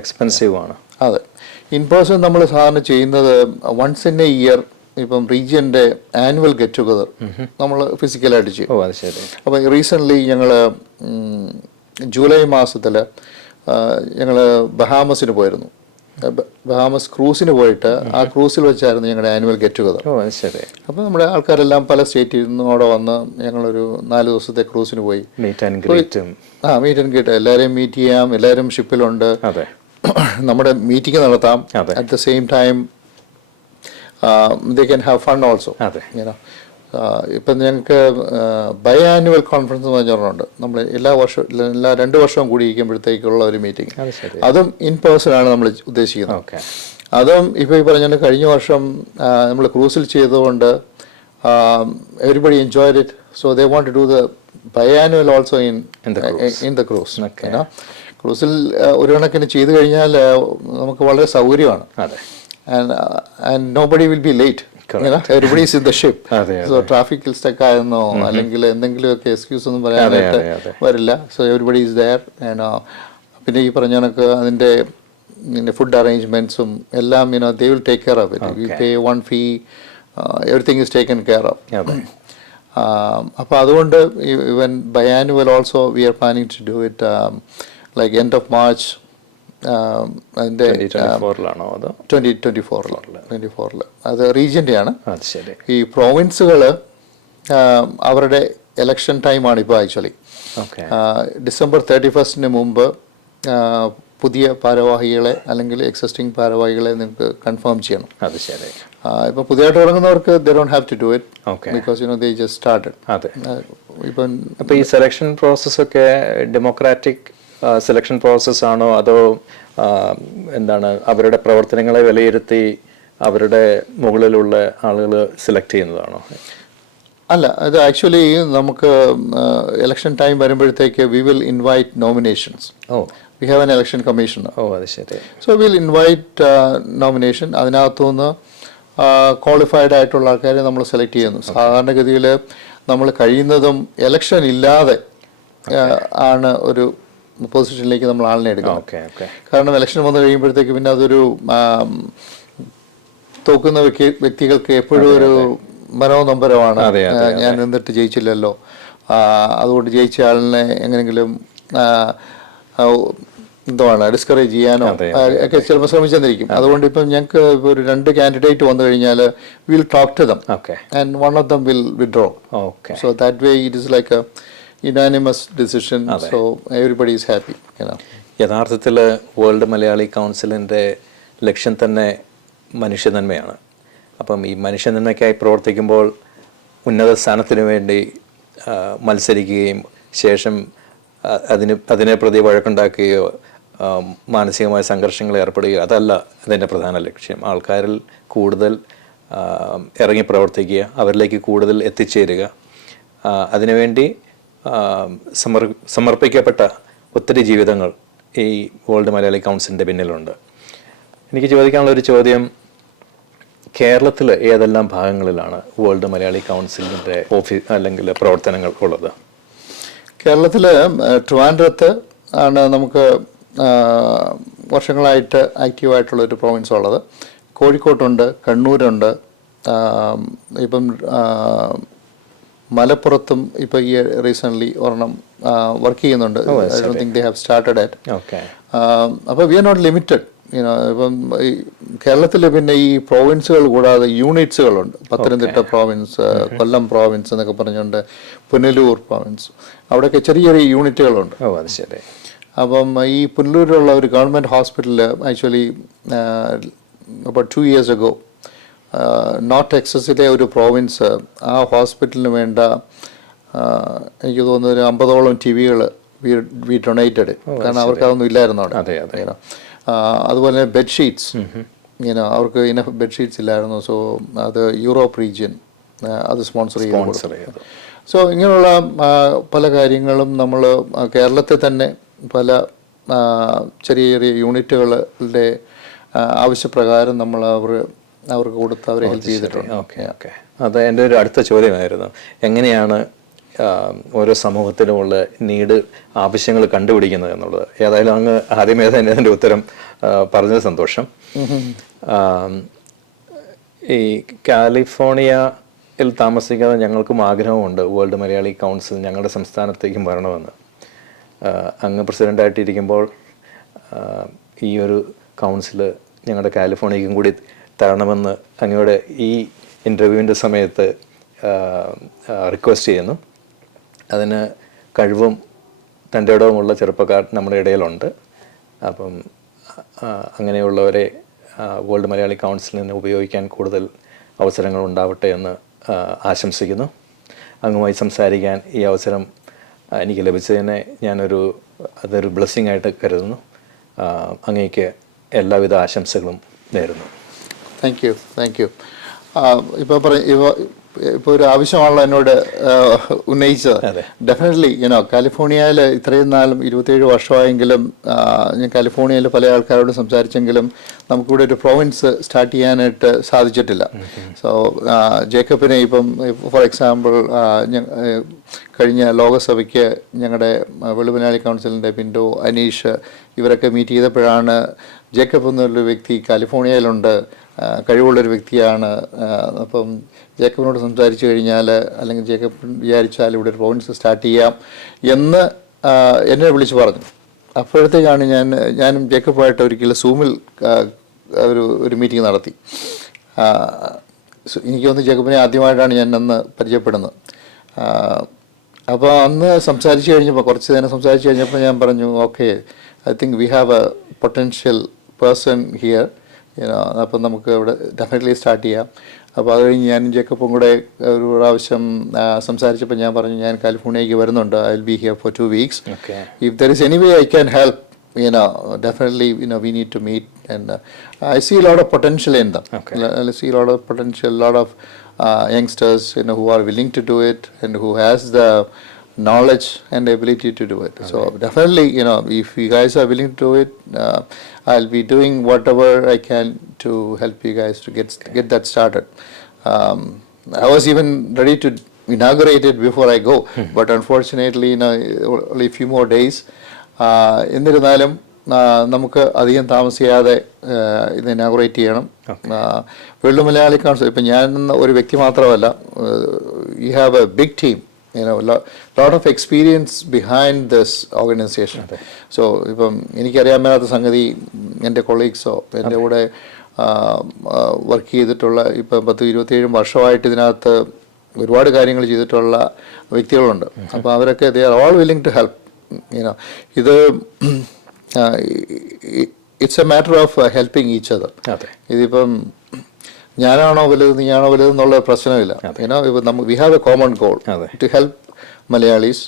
എക്സ്പെൻസീവ് ആണ്. അതെ, ഇൻ പേഴ്സൺ നമ്മൾ സാധാരണ ചെയ്യുന്നത് വൺസ് ഇൻ എ ഇയർ. ഇപ്പം റീജിയൻ്റെ ആനുവൽ ഗെറ്റ് ടുഗദർ നമ്മൾ ഫിസിക്കലായിട്ട് ചെയ്യും. അപ്പം റീസെൻ്റ്ലി ഞങ്ങൾ ജൂലൈ മാസത്തിൽ ഞങ്ങൾ ബഹാമസിന് പോയിരുന്നു. ബഹാമസ് ക്രൂസിന് പോയിട്ട് ആ ക്രൂസിൽ വെച്ചായിരുന്നു ഞങ്ങളുടെ ആനുവൽ ഗെറ്റ് ടുഗദർ. അപ്പോൾ നമ്മുടെ ആൾക്കാരെല്ലാം പല സ്റ്റേറ്റിൽ നിന്നും അവിടെ വന്ന് ഞങ്ങളൊരു 4 ദിവസത്തെ ക്രൂസിന് പോയി. മീറ്റ് ആൻഡ് ഗ്രീറ്റ്, എല്ലാവരെയും മീറ്റ് ചെയ്യാം, എല്ലാവരും ഷിപ്പിലുണ്ട്, നമ്മുടെ മീറ്റിംഗ് നടത്താം. At the same time they can have fun also. ഇപ്പം ഞങ്ങൾക്ക് ബൈ ആനുവൽ കോൺഫറൻസ് എന്ന് പറഞ്ഞിട്ടുണ്ട്. നമ്മൾ എല്ലാ 2 വർഷവും കൂടി ഇരിക്കുമ്പോഴത്തേക്കുള്ള ഒരു മീറ്റിംഗ്. അതും ഇൻ പേഴ്സൺ ആണ് നമ്മൾ ഉദ്ദേശിക്കുന്നത്. അതും ഇപ്പോൾ ഈ പറഞ്ഞ കഴിഞ്ഞ വർഷം നമ്മൾ ക്രൂസിൽ ചെയ്തതുകൊണ്ട് everybody enjoyed it. So they want to do the biannual also in the cruise. ക്രൂസിൽ ഒരു കണക്കിന് ചെയ്തു കഴിഞ്ഞാൽ നമുക്ക് വളരെ സൗകര്യമാണ്. And nobody will be late. Everybody is in the ship. So traffic will stuck ആയെന്നോ അല്ലെങ്കിൽ എന്തെങ്കിലുമൊക്കെ എക്സ്ക്യൂസ് ഒന്നും പറയാനായിട്ട് വരില്ല. So everybody is there. പിന്നെ ഈ പറഞ്ഞ കണക്ക് അതിൻ്റെ ഫുഡ് അറേഞ്ച്മെൻറ്റ്സും എല്ലാം they will take care of it. We pay one fee, everything is taken care of. അപ്പോൾ അതുകൊണ്ട് even biannual also we are planning to do it like end of March. അതിൻ്റെ 2024 അത് റീജിയൻ്റെയാണ്. ഈ പ്രോവിൻസുകൾ അവരുടെ ഇലക്ഷൻ ടൈമാണ് ഇപ്പോൾ ആക്ച്വലി. ഡിസംബർ 31 മുമ്പ് പുതിയ ഭാരവാഹികളെ അല്ലെങ്കിൽ എക്സിസ്റ്റിംഗ് ഭാരവാഹികളെ നിങ്ങൾക്ക് കൺഫേം ചെയ്യണം. ഇപ്പം പുതിയതായിട്ട് തുടങ്ങുന്നവർക്ക് they don't have to do it because they just started. ഇപ്പം ഈ സെലക്ഷൻ പ്രോസസ്സൊക്കെ ഡെമോക്രാറ്റിക് സെലക്ഷൻ പ്രോസസ് ആണോ അതോ എന്താണ് അവരുടെ പ്രവർത്തനങ്ങളെ വിലയിരുത്തി അവരുടെ മുകളിലുള്ള ആളുകൾ സെലക്ട് ചെയ്യുന്നതാണോ? അല്ല, അത് ആക്ച്വലി നമുക്ക് ഇലക്ഷൻ ടൈം വരുമ്പോഴത്തേക്ക് we will invite nominations. We have an election commissioner. അത് ശരി. So will invite nomination. അതിനകത്തുനിന്ന് ക്വാളിഫൈഡ് ആയിട്ടുള്ള ആൾക്കാരെ നമ്മൾ സെലക്ട് ചെയ്യുന്നു. സാധാരണഗതിയിൽ നമ്മൾ കഴിയുന്നതും ഇലക്ഷൻ ഇല്ലാതെ ആണ് ഒരു പൊസിഷനിലേക്ക് നമ്മൾ ആളിനെ എടുക്കണം. കാരണം ഇലക്ഷൻ വന്നു കഴിയുമ്പോഴത്തേക്ക് പിന്നെ അതൊരു തോക്കുന്ന വ്യക്തികൾക്ക് എപ്പോഴും ഒരു മനോനൊമ്പരമാണ്. ഞാൻ നിന്നിട്ട് ജയിച്ചില്ലല്ലോ, അതുകൊണ്ട് ജയിച്ച ആളിനെ എങ്ങനെയെങ്കിലും ഡിസ്കറേജ് ചെയ്യാനോ ഒക്കെ ചിലപ്പോൾ ശ്രമിച്ചെന്നിരിക്കും. അതുകൊണ്ട് ഇപ്പം ഞങ്ങൾക്ക് ഒരു 2 കാൻഡിഡേറ്റ് വന്നു കഴിഞ്ഞാൽ will talk to them and one of them will withdraw. So that way it is like unanimous decision. So everybody is happy. യഥാർത്ഥത്തിൽ വേൾഡ് മലയാളി കൗൺസിലിൻ്റെ ലക്ഷ്യം തന്നെ മനുഷ്യനന്മയാണ്. അപ്പം ഈ മനുഷ്യനന്മയ്ക്കായി പ്രവർത്തിക്കുമ്പോൾ ഉന്നത സ്ഥാനത്തിന് വേണ്ടി മത്സരിക്കുകയും ശേഷം അതിനെ പ്രതി വഴക്കുണ്ടാക്കുകയോ മാനസികമായ സംഘർഷങ്ങളിൽ ഏർപ്പെടുകയോ അതല്ല അതിൻ്റെ പ്രധാന ലക്ഷ്യം. ആൾക്കാരിൽ കൂടുതൽ ഇറങ്ങി പ്രവർത്തിക്കുക, അവരിലേക്ക് കൂടുതൽ എത്തിച്ചേരുക, അതിനുവേണ്ടി സമർപ്പിക്കപ്പെട്ട ഒത്തിരി ജീവിതങ്ങൾ ഈ വേൾഡ് മലയാളി കൗൺസിലിൻ്റെ പിന്നിലുണ്ട്. എനിക്ക് ചോദിക്കാനുള്ളൊരു ചോദ്യം, കേരളത്തിൽ ഏതെല്ലാം ഭാഗങ്ങളിലാണ് വേൾഡ് മലയാളി കൗൺസിലിൻ്റെ ഓഫീസ് അല്ലെങ്കിൽ പ്രവർത്തനങ്ങൾ ഉള്ളത്? കേരളത്തിൽ ട്രിവാൻഡ്രത്ത് ആണ് നമുക്ക് വർഷങ്ങളായിട്ട് ആക്റ്റീവായിട്ടുള്ളൊരു പ്രോവിൻസ് ഉള്ളത്. കോഴിക്കോട്ടുണ്ട്, കണ്ണൂരുണ്ട്, ഇപ്പം മലപ്പുറത്തും ഇപ്പം ഈ റീസെൻ്റ്ലി ഒരെണ്ണം വർക്ക് ചെയ്യുന്നുണ്ട്. I don't think they have started it. അപ്പോൾ വി ആർ നോട്ട് ലിമിറ്റഡ്. ഇപ്പം ഈ കേരളത്തിൽ പിന്നെ ഈ പ്രോവിൻസുകൾ കൂടാതെ യൂണിറ്റ്സുകളുണ്ട്. പത്തനംതിട്ട പ്രോവിൻസ്, കൊല്ലം പ്രോവിൻസ് എന്നൊക്കെ പറഞ്ഞുകൊണ്ട് പുനലൂർ പ്രോവിൻസ്, അവിടെയൊക്കെ ചെറിയ ചെറിയ യൂണിറ്റുകളുണ്ട്. അത് ശരി. അപ്പം ഈ പുനലൂരിലുള്ള ഒരു ഗവൺമെൻറ് ഹോസ്പിറ്റലിൽ actually about 2 years ago north ടെക്സസിലെ ഒരു പ്രോവിൻസ് ആ ഹോസ്പിറ്റലിന് വേണ്ട എനിക്ക് തോന്നുന്നു ഒരു 50ഓളം TV-കൾ വി ഡൊണേറ്റഡ്. കാരണം അവർക്ക് അതൊന്നും ഇല്ലായിരുന്നു അവിടെ. അതുപോലെ ബെഡ്ഷീറ്റ്സ് അവർക്ക് ഇനഫ് ബെഡ്ഷീറ്റ്സ് ഇല്ലായിരുന്നു. സോ അത് യൂറോപ്പ് റീജിയൻ അത് സ്പോൺസർ ചെയ്തു. സോ ഇങ്ങനെയുള്ള പല കാര്യങ്ങളും നമ്മൾ കേരളത്തിൽ തന്നെ പല ചെറിയ ചെറിയ യൂണിറ്റുകളുടെ ആവശ്യപ്രകാരം നമ്മൾ അവർക്ക് കൊടുത്ത് അവരെ ഹെൽപ്പ് ചെയ്തിട്ടുണ്ട്. ഓക്കെ. അത് എൻ്റെ ഒരു അടുത്ത ചോദ്യമായിരുന്നു, എങ്ങനെയാണ് ഓരോ സമൂഹത്തിലുമുള്ള നീഡ് ആവശ്യങ്ങൾ കണ്ടുപിടിക്കുന്നത് എന്നുള്ളത്. ഏതായാലും അങ്ങ് ആദ്യമേ തന്നെ അതിൻ്റെ ഉത്തരം പറഞ്ഞത് സന്തോഷം. ഈ കാലിഫോർണിയയിൽ താമസിക്കുന്ന ഞങ്ങൾക്കും ആഗ്രഹമുണ്ട് വേൾഡ് മലയാളി കൗൺസിൽ ഞങ്ങളുടെ സംസ്ഥാനത്തേക്കും വരണമെന്ന്. അങ്ങ് പ്രസിഡൻ്റായിട്ടിരിക്കുമ്പോൾ ഈ ഒരു കൗൺസിൽ ഞങ്ങളുടെ കാലിഫോർണിയയ്ക്കും കൂടി തരണമെന്ന് അങ്ങയുടെ ഈ ഇൻ്റർവ്യൂവിൻ്റെ സമയത്ത് റിക്വസ്റ്റ് ചെയ്യുന്നു. അതിന് കഴിവും തൻ്റെ ഇടവുമുള്ള ചെറുപ്പക്കാർ നമ്മുടെ ഇടയിലുണ്ട്. അപ്പം അങ്ങനെയുള്ളവരെ വേൾഡ് മലയാളി കൗൺസിലിന് ഉപയോഗിക്കാൻ കൂടുതൽ അവസരങ്ങൾ ഉണ്ടാവട്ടെ എന്ന് ആശംസിക്കുന്നു. അങ്ങുമായി സംസാരിക്കാൻ ഈ അവസരം എനിക്ക് ലഭിച്ചതിനെ അതൊരു ബ്ലെസ്സിങ് ആയിട്ട് കരുതുന്നു. അങ്ങേക്ക് എല്ലാവിധ ആശംസകളും നേരുന്നു. Thank you. ഇപ്പോൾ ഒരു ആവശ്യമാണല്ലോ എന്നോട് ഉന്നയിച്ചത്. ഡെഫിനറ്റ്ലി കാലിഫോർണിയയിൽ ഇത്രയും നാളും 27 വർഷമായെങ്കിലും ഞാൻ കാലിഫോർണിയയിൽ പല ആൾക്കാരോട് സംസാരിച്ചെങ്കിലും നമുക്കിവിടെ ഒരു പ്രോവിൻസ് സ്റ്റാർട്ട് ചെയ്യാനായിട്ട് സാധിച്ചിട്ടില്ല. സോ ജേക്കബിനെ ഇപ്പം ഫോർ എക്സാമ്പിൾ കഴിഞ്ഞ ലോകസഭയ്ക്ക് ഞങ്ങളുടെ വേൾഡ് മലയാളി കൗൺസിലിൻ്റെ പിൻഡോ, അനീഷ് ഇവരൊക്കെ മീറ്റ് ചെയ്തപ്പോഴാണ് ജേക്കബ് എന്നൊരു വ്യക്തി കാലിഫോർണിയയിലുണ്ട്, കഴിവുള്ളൊരു വ്യക്തിയാണ്. അപ്പം ജേക്കബിനോട് സംസാരിച്ചു കഴിഞ്ഞാൽ അല്ലെങ്കിൽ ജേക്കബ് വിചാരിച്ചാൽ ഇവിടെ ഒരു പ്രോവിൻസ് സ്റ്റാർട്ട് ചെയ്യാം എന്ന് എന്നെ വിളിച്ച് പറഞ്ഞു. അപ്പോഴത്തേക്കാണ് ഞാനും ജേക്കബുമായിട്ട് ഒരിക്കലും സൂമിൽ ഒരു മീറ്റിംഗ് നടത്തി. എനിക്ക് തോന്നുന്നു ജേക്കബിനെ ആദ്യമായിട്ടാണ് ഞാൻ അന്ന് പരിചയപ്പെടുന്നത്. അപ്പോൾ അന്ന് സംസാരിച്ച് കഴിഞ്ഞപ്പോൾ കുറച്ച് നേരം സംസാരിച്ച് കഴിഞ്ഞപ്പോൾ ഞാൻ പറഞ്ഞു, okay, I think V have A potential person here. അപ്പം നമുക്ക് ഇവിടെ ഡെഫിനറ്റ്ലി സ്റ്റാർട്ട് ചെയ്യാം. അപ്പോൾ അത് കഴിഞ്ഞ് ഞാനും ജേക്കബും കൂടെ ഒരു പ്രാവശ്യം സംസാരിച്ചപ്പോൾ ഞാൻ പറഞ്ഞു, ഞാൻ കാലിഫോർണിയയ്ക്ക് വരുന്നുണ്ട്. I will be here for 2 weeks. If there is any way I can help, definitely we need to meet, and I see a lot of potential in them. I see a lot of potential, a lot of youngsters who are willing to do it and who has the knowledge and ability to do it. So definitely if you guys are willing to do it, I'll be doing whatever I can to help you guys to get that started. I was even ready to inaugurate it before I go, but unfortunately only a few more days. എന്നിരുന്നാലും നമുക്ക് അധികം താമസിയാതെ ഇത് ഇനാഗുറേറ്റ് ചെയ്യണം. വേൾഡ് മലയാളി കൗൺസിൽ ഇപ്പം ഞാൻ ഒരു വ്യക്തി മാത്രമല്ല, you have a big team, lot of experience behind this organisation. So ഇപ്പം എനിക്കറിയാൻ മേലാത്ത സംഗതി എൻ്റെ കൊളീഗ്സോ എൻ്റെ കൂടെ വർക്ക് ചെയ്തിട്ടുള്ള ഇപ്പം 10-27 വർഷമായിട്ട് ഇതിനകത്ത് ഒരുപാട് കാര്യങ്ങൾ ചെയ്തിട്ടുള്ള വ്യക്തികളുണ്ട്. അപ്പോൾ അവരൊക്കെ they are all willing to help. ഇത് it's a matter of helping each other. ഇതിപ്പം ഞാനാണോ വലുത് നീയാണോ വലുത് എന്നുള്ള പ്രശ്നമില്ല. We have a common goal to help Malayalis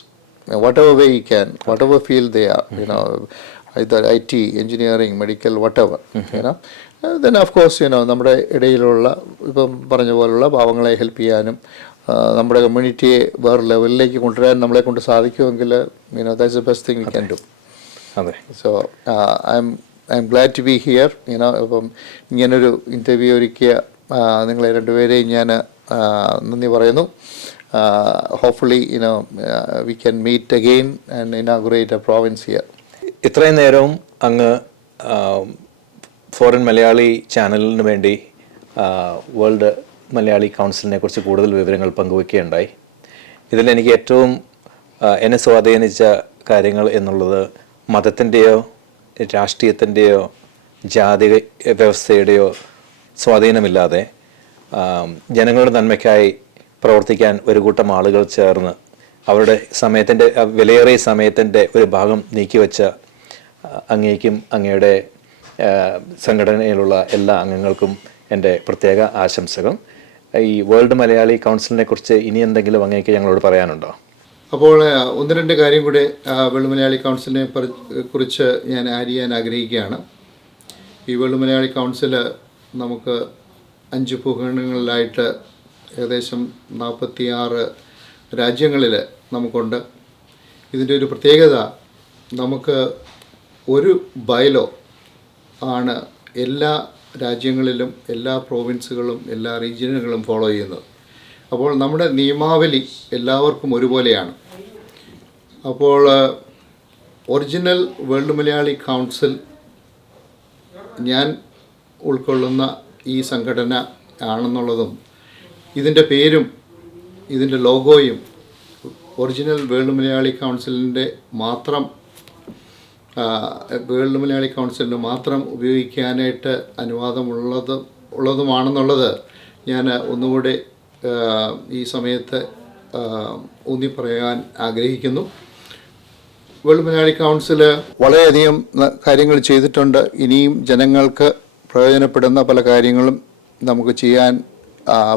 whatever way you can, whatever field they are, either IT, engineering, medical, whatever. Then of course നമ്മുടെ ഇടയിലുള്ള ഇപ്പം പറഞ്ഞ പോലുള്ള പാവങ്ങളെ ഹെൽപ്പ് ചെയ്യാനും നമ്മുടെ കമ്മ്യൂണിറ്റിയെ വേറെ ലെവലിലേക്ക് കൊണ്ടുവരാൻ നമ്മളെ കൊണ്ട് സാധിക്കുമെങ്കിൽ that's the best thing we can do. So I'm glad to be here. ഇപ്പം ഇങ്ങനൊരു ഇൻ്റർവ്യൂ ഒരുക്കിയ നിങ്ങളെ രണ്ടുപേരെയും ഞാൻ നന്ദി പറയുന്നു. Hopefully we can meet again and inaugurate a province here. ഇത്രയും നേരവും അങ്ങ് ഫോറിൻ മലയാളി ചാനലിന് വേണ്ടി വേൾഡ് മലയാളി കൗൺസിലിനെ കുറിച്ച് കൂടുതൽ വിവരങ്ങൾ പങ്കുവയ്ക്കുകയുണ്ടായി. ഇതിലെനിക്ക് ഏറ്റവും എന്നെ സ്വാധീനിച്ച കാര്യങ്ങൾ എന്നുള്ളത് മതത്തിൻ്റെയോ രാഷ്ട്രീയത്തിൻ്റെയോ ജാതി വ്യവസ്ഥയുടെയോ സ്വാധീനമില്ലാതെ ജനങ്ങളുടെ നന്മയ്ക്കായി പ്രവർത്തിക്കാൻ ഒരു കൂട്ടം ആളുകൾ ചേർന്ന് അവരുടെ സമയത്തിൻ്റെ വിലയേറിയ സമയത്തിൻ്റെ ഒരു ഭാഗം നീക്കിവെച്ച അങ്ങേക്കും അങ്ങയുടെ സംഘടനയിലുള്ള എല്ലാ അംഗങ്ങൾക്കും എൻ്റെ പ്രത്യേക ആശംസകൾ. ഈ വേൾഡ് മലയാളി കൗൺസിലിനെ കുറിച്ച് ഇനി എന്തെങ്കിലും അങ്ങേക്ക് ഞങ്ങളോട് പറയാനുണ്ടോ? അപ്പോൾ ഒന്ന് രണ്ട് കാര്യം കൂടെ വേൾഡ് മലയാളി കൗൺസിലിനെ കുറിച്ച് ഞാൻ ആഡ് ചെയ്യാൻ ആഗ്രഹിക്കുകയാണ്. ഈ വേൾഡ് മലയാളി കൗൺസിൽ നമുക്ക് 5 ഭൂഖണ്ഡങ്ങളിലായിട്ട് ഏകദേശം 46 രാജ്യങ്ങളിൽ നമുക്കുണ്ട്. ഇതിൻ്റെ ഒരു പ്രത്യേകത, നമുക്ക് ഒരു ബൈലോ ആണ് എല്ലാ രാജ്യങ്ങളിലും എല്ലാ പ്രോവിൻസുകളും എല്ലാ റീജിയനുകളും ഫോളോ ചെയ്യുന്നത്. അപ്പോൾ നമ്മുടെ നിയമാവലി എല്ലാവർക്കും ഒരുപോലെയാണ്. അപ്പോൾ ഒറിജിനൽ വേൾഡ് മലയാളി കൗൺസിൽ ഞാൻ ഉൾക്കൊള്ളുന്ന ഈ സംഘടന ആണെന്നുള്ളതും ഇതിൻ്റെ പേരും ഇതിൻ്റെ ലോഗോയും ഒറിജിനൽ വേൾഡ് മലയാളി കൗൺസിലിൻ്റെ മാത്രം വേൾഡ് മലയാളി കൗൺസിലിന് മാത്രം ഉപയോഗിക്കാനായിട്ട് ഉള്ളതുമാണെന്നുള്ളത് ഞാൻ ഒന്നുകൂടെ ഈ സമയത്ത് ഊന്നി പറയാൻ ആഗ്രഹിക്കുന്നു. വേൾഡ് മലയാളി കൗൺസിൽ വളരെയധികം കാര്യങ്ങൾ ചെയ്തിട്ടുണ്ട്. ഇനിയും ജനങ്ങൾക്ക് പ്രയോജനപ്പെടുന്ന പല കാര്യങ്ങളും നമുക്ക് ചെയ്യാൻ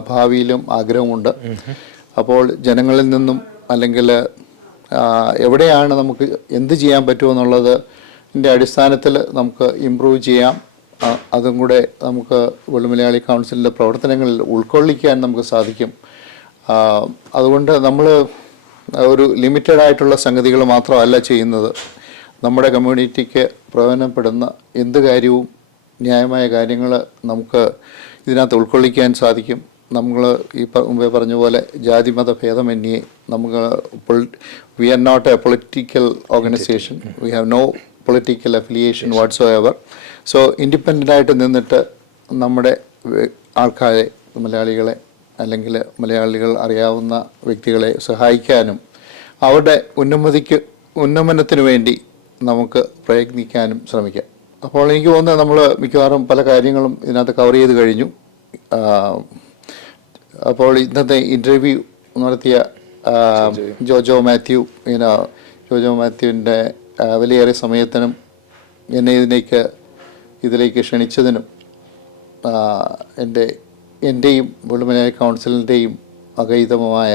ഭാവിയിലും ആഗ്രഹമുണ്ട്. അപ്പോൾ ജനങ്ങളിൽ നിന്നും അല്ലെങ്കിൽ എവിടെയാണ് നമുക്ക് എന്ത് ചെയ്യാൻ പറ്റുമെന്നുള്ളത് അടിസ്ഥാനത്തിൽ നമുക്ക് ഇമ്പ്രൂവ് ചെയ്യാം. അതും കൂടെ നമുക്ക് വേൾഡ് മലയാളി കൗൺസിലിൻ്റെ പ്രവർത്തനങ്ങളിൽ ഉൾക്കൊള്ളിക്കാൻ നമുക്ക് സാധിക്കും. അതുകൊണ്ട് നമ്മൾ ഒരു ലിമിറ്റഡ് ആയിട്ടുള്ള സംഗതികൾ മാത്രമല്ല ചെയ്യുന്നത്. നമ്മുടെ കമ്മ്യൂണിറ്റിക്ക് പ്രയോജനപ്പെടുന്ന എന്ത് കാര്യവും ന്യായമായ കാര്യങ്ങൾ നമുക്ക് ഇതിനകത്ത് ഉൾക്കൊള്ളിക്കാൻ സാധിക്കും. നമ്മൾ ഈ മുമ്പേ പറഞ്ഞ പോലെ ജാതിമത ഭേദമന്യേ നമുക്ക് we are not a political organisation, we have no political affiliation whatsoever. So ഇൻഡിപെൻഡൻ്റായിട്ട് നിന്നിട്ട് നമ്മുടെ ആൾക്കാരെ, മലയാളികളെ അല്ലെങ്കിൽ മലയാളികൾ അറിയാവുന്ന വ്യക്തികളെ സഹായിക്കാനും അവരുടെ ഉന്നമനത്തിന് വേണ്ടി നമുക്ക് പ്രയത്നിക്കാനും ശ്രമിക്കാം. അപ്പോൾ എനിക്ക് തോന്നുന്നത് നമ്മൾ മിക്കവാറും പല കാര്യങ്ങളും ഇതിനകത്ത് കവർ ചെയ്ത് കഴിഞ്ഞു. അപ്പോൾ ഇന്നത്തെ ഇൻ്റർവ്യൂ നടത്തിയ ജോജോ മാത്യുവിൻ്റെ വലിയേറെ സമയത്തിനും എന്നെ ഇതിലേക്ക് ക്ഷണിച്ചതിനും എൻ്റെയും വേൾഡ് മലയാളി കൗൺസിലിൻ്റെയും അഗൈതമായ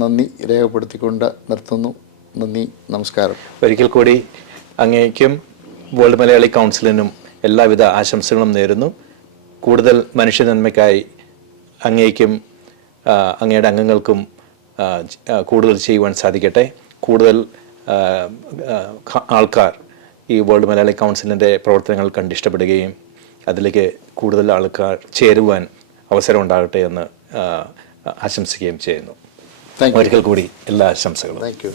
നന്ദി രേഖപ്പെടുത്തിക്കൊണ്ട് നിർത്തുന്നു. നന്ദി, നമസ്കാരം. ഒരിക്കൽ കൂടി അങ്ങേക്കും വേൾഡ് മലയാളി കൗൺസിലിനും എല്ലാവിധ ആശംസകളും നേരുന്നു. കൂടുതൽ മനുഷ്യ നന്മയ്ക്കായി അങ്ങേക്കും അങ്ങയുടെ അംഗങ്ങൾക്കും കൂടുതൽ ചെയ്യുവാൻ സാധിക്കട്ടെ. കൂടുതൽ ആൾക്കാർ ഈ വേൾഡ് മലയാളി കൗൺസിലിൻ്റെ പ്രവർത്തനങ്ങൾ കണ്ടിഷ്ടപ്പെടുകയും അതിലേക്ക് കൂടുതൽ ആൾക്കാർ ചേരുവാൻ അവസരമുണ്ടാകട്ടെ എന്ന് ആശംസിക്കുകയും ചെയ്യുന്നു. ഒരിക്കൽ കൂടി എല്ലാ ആശംസകളും. Thank you.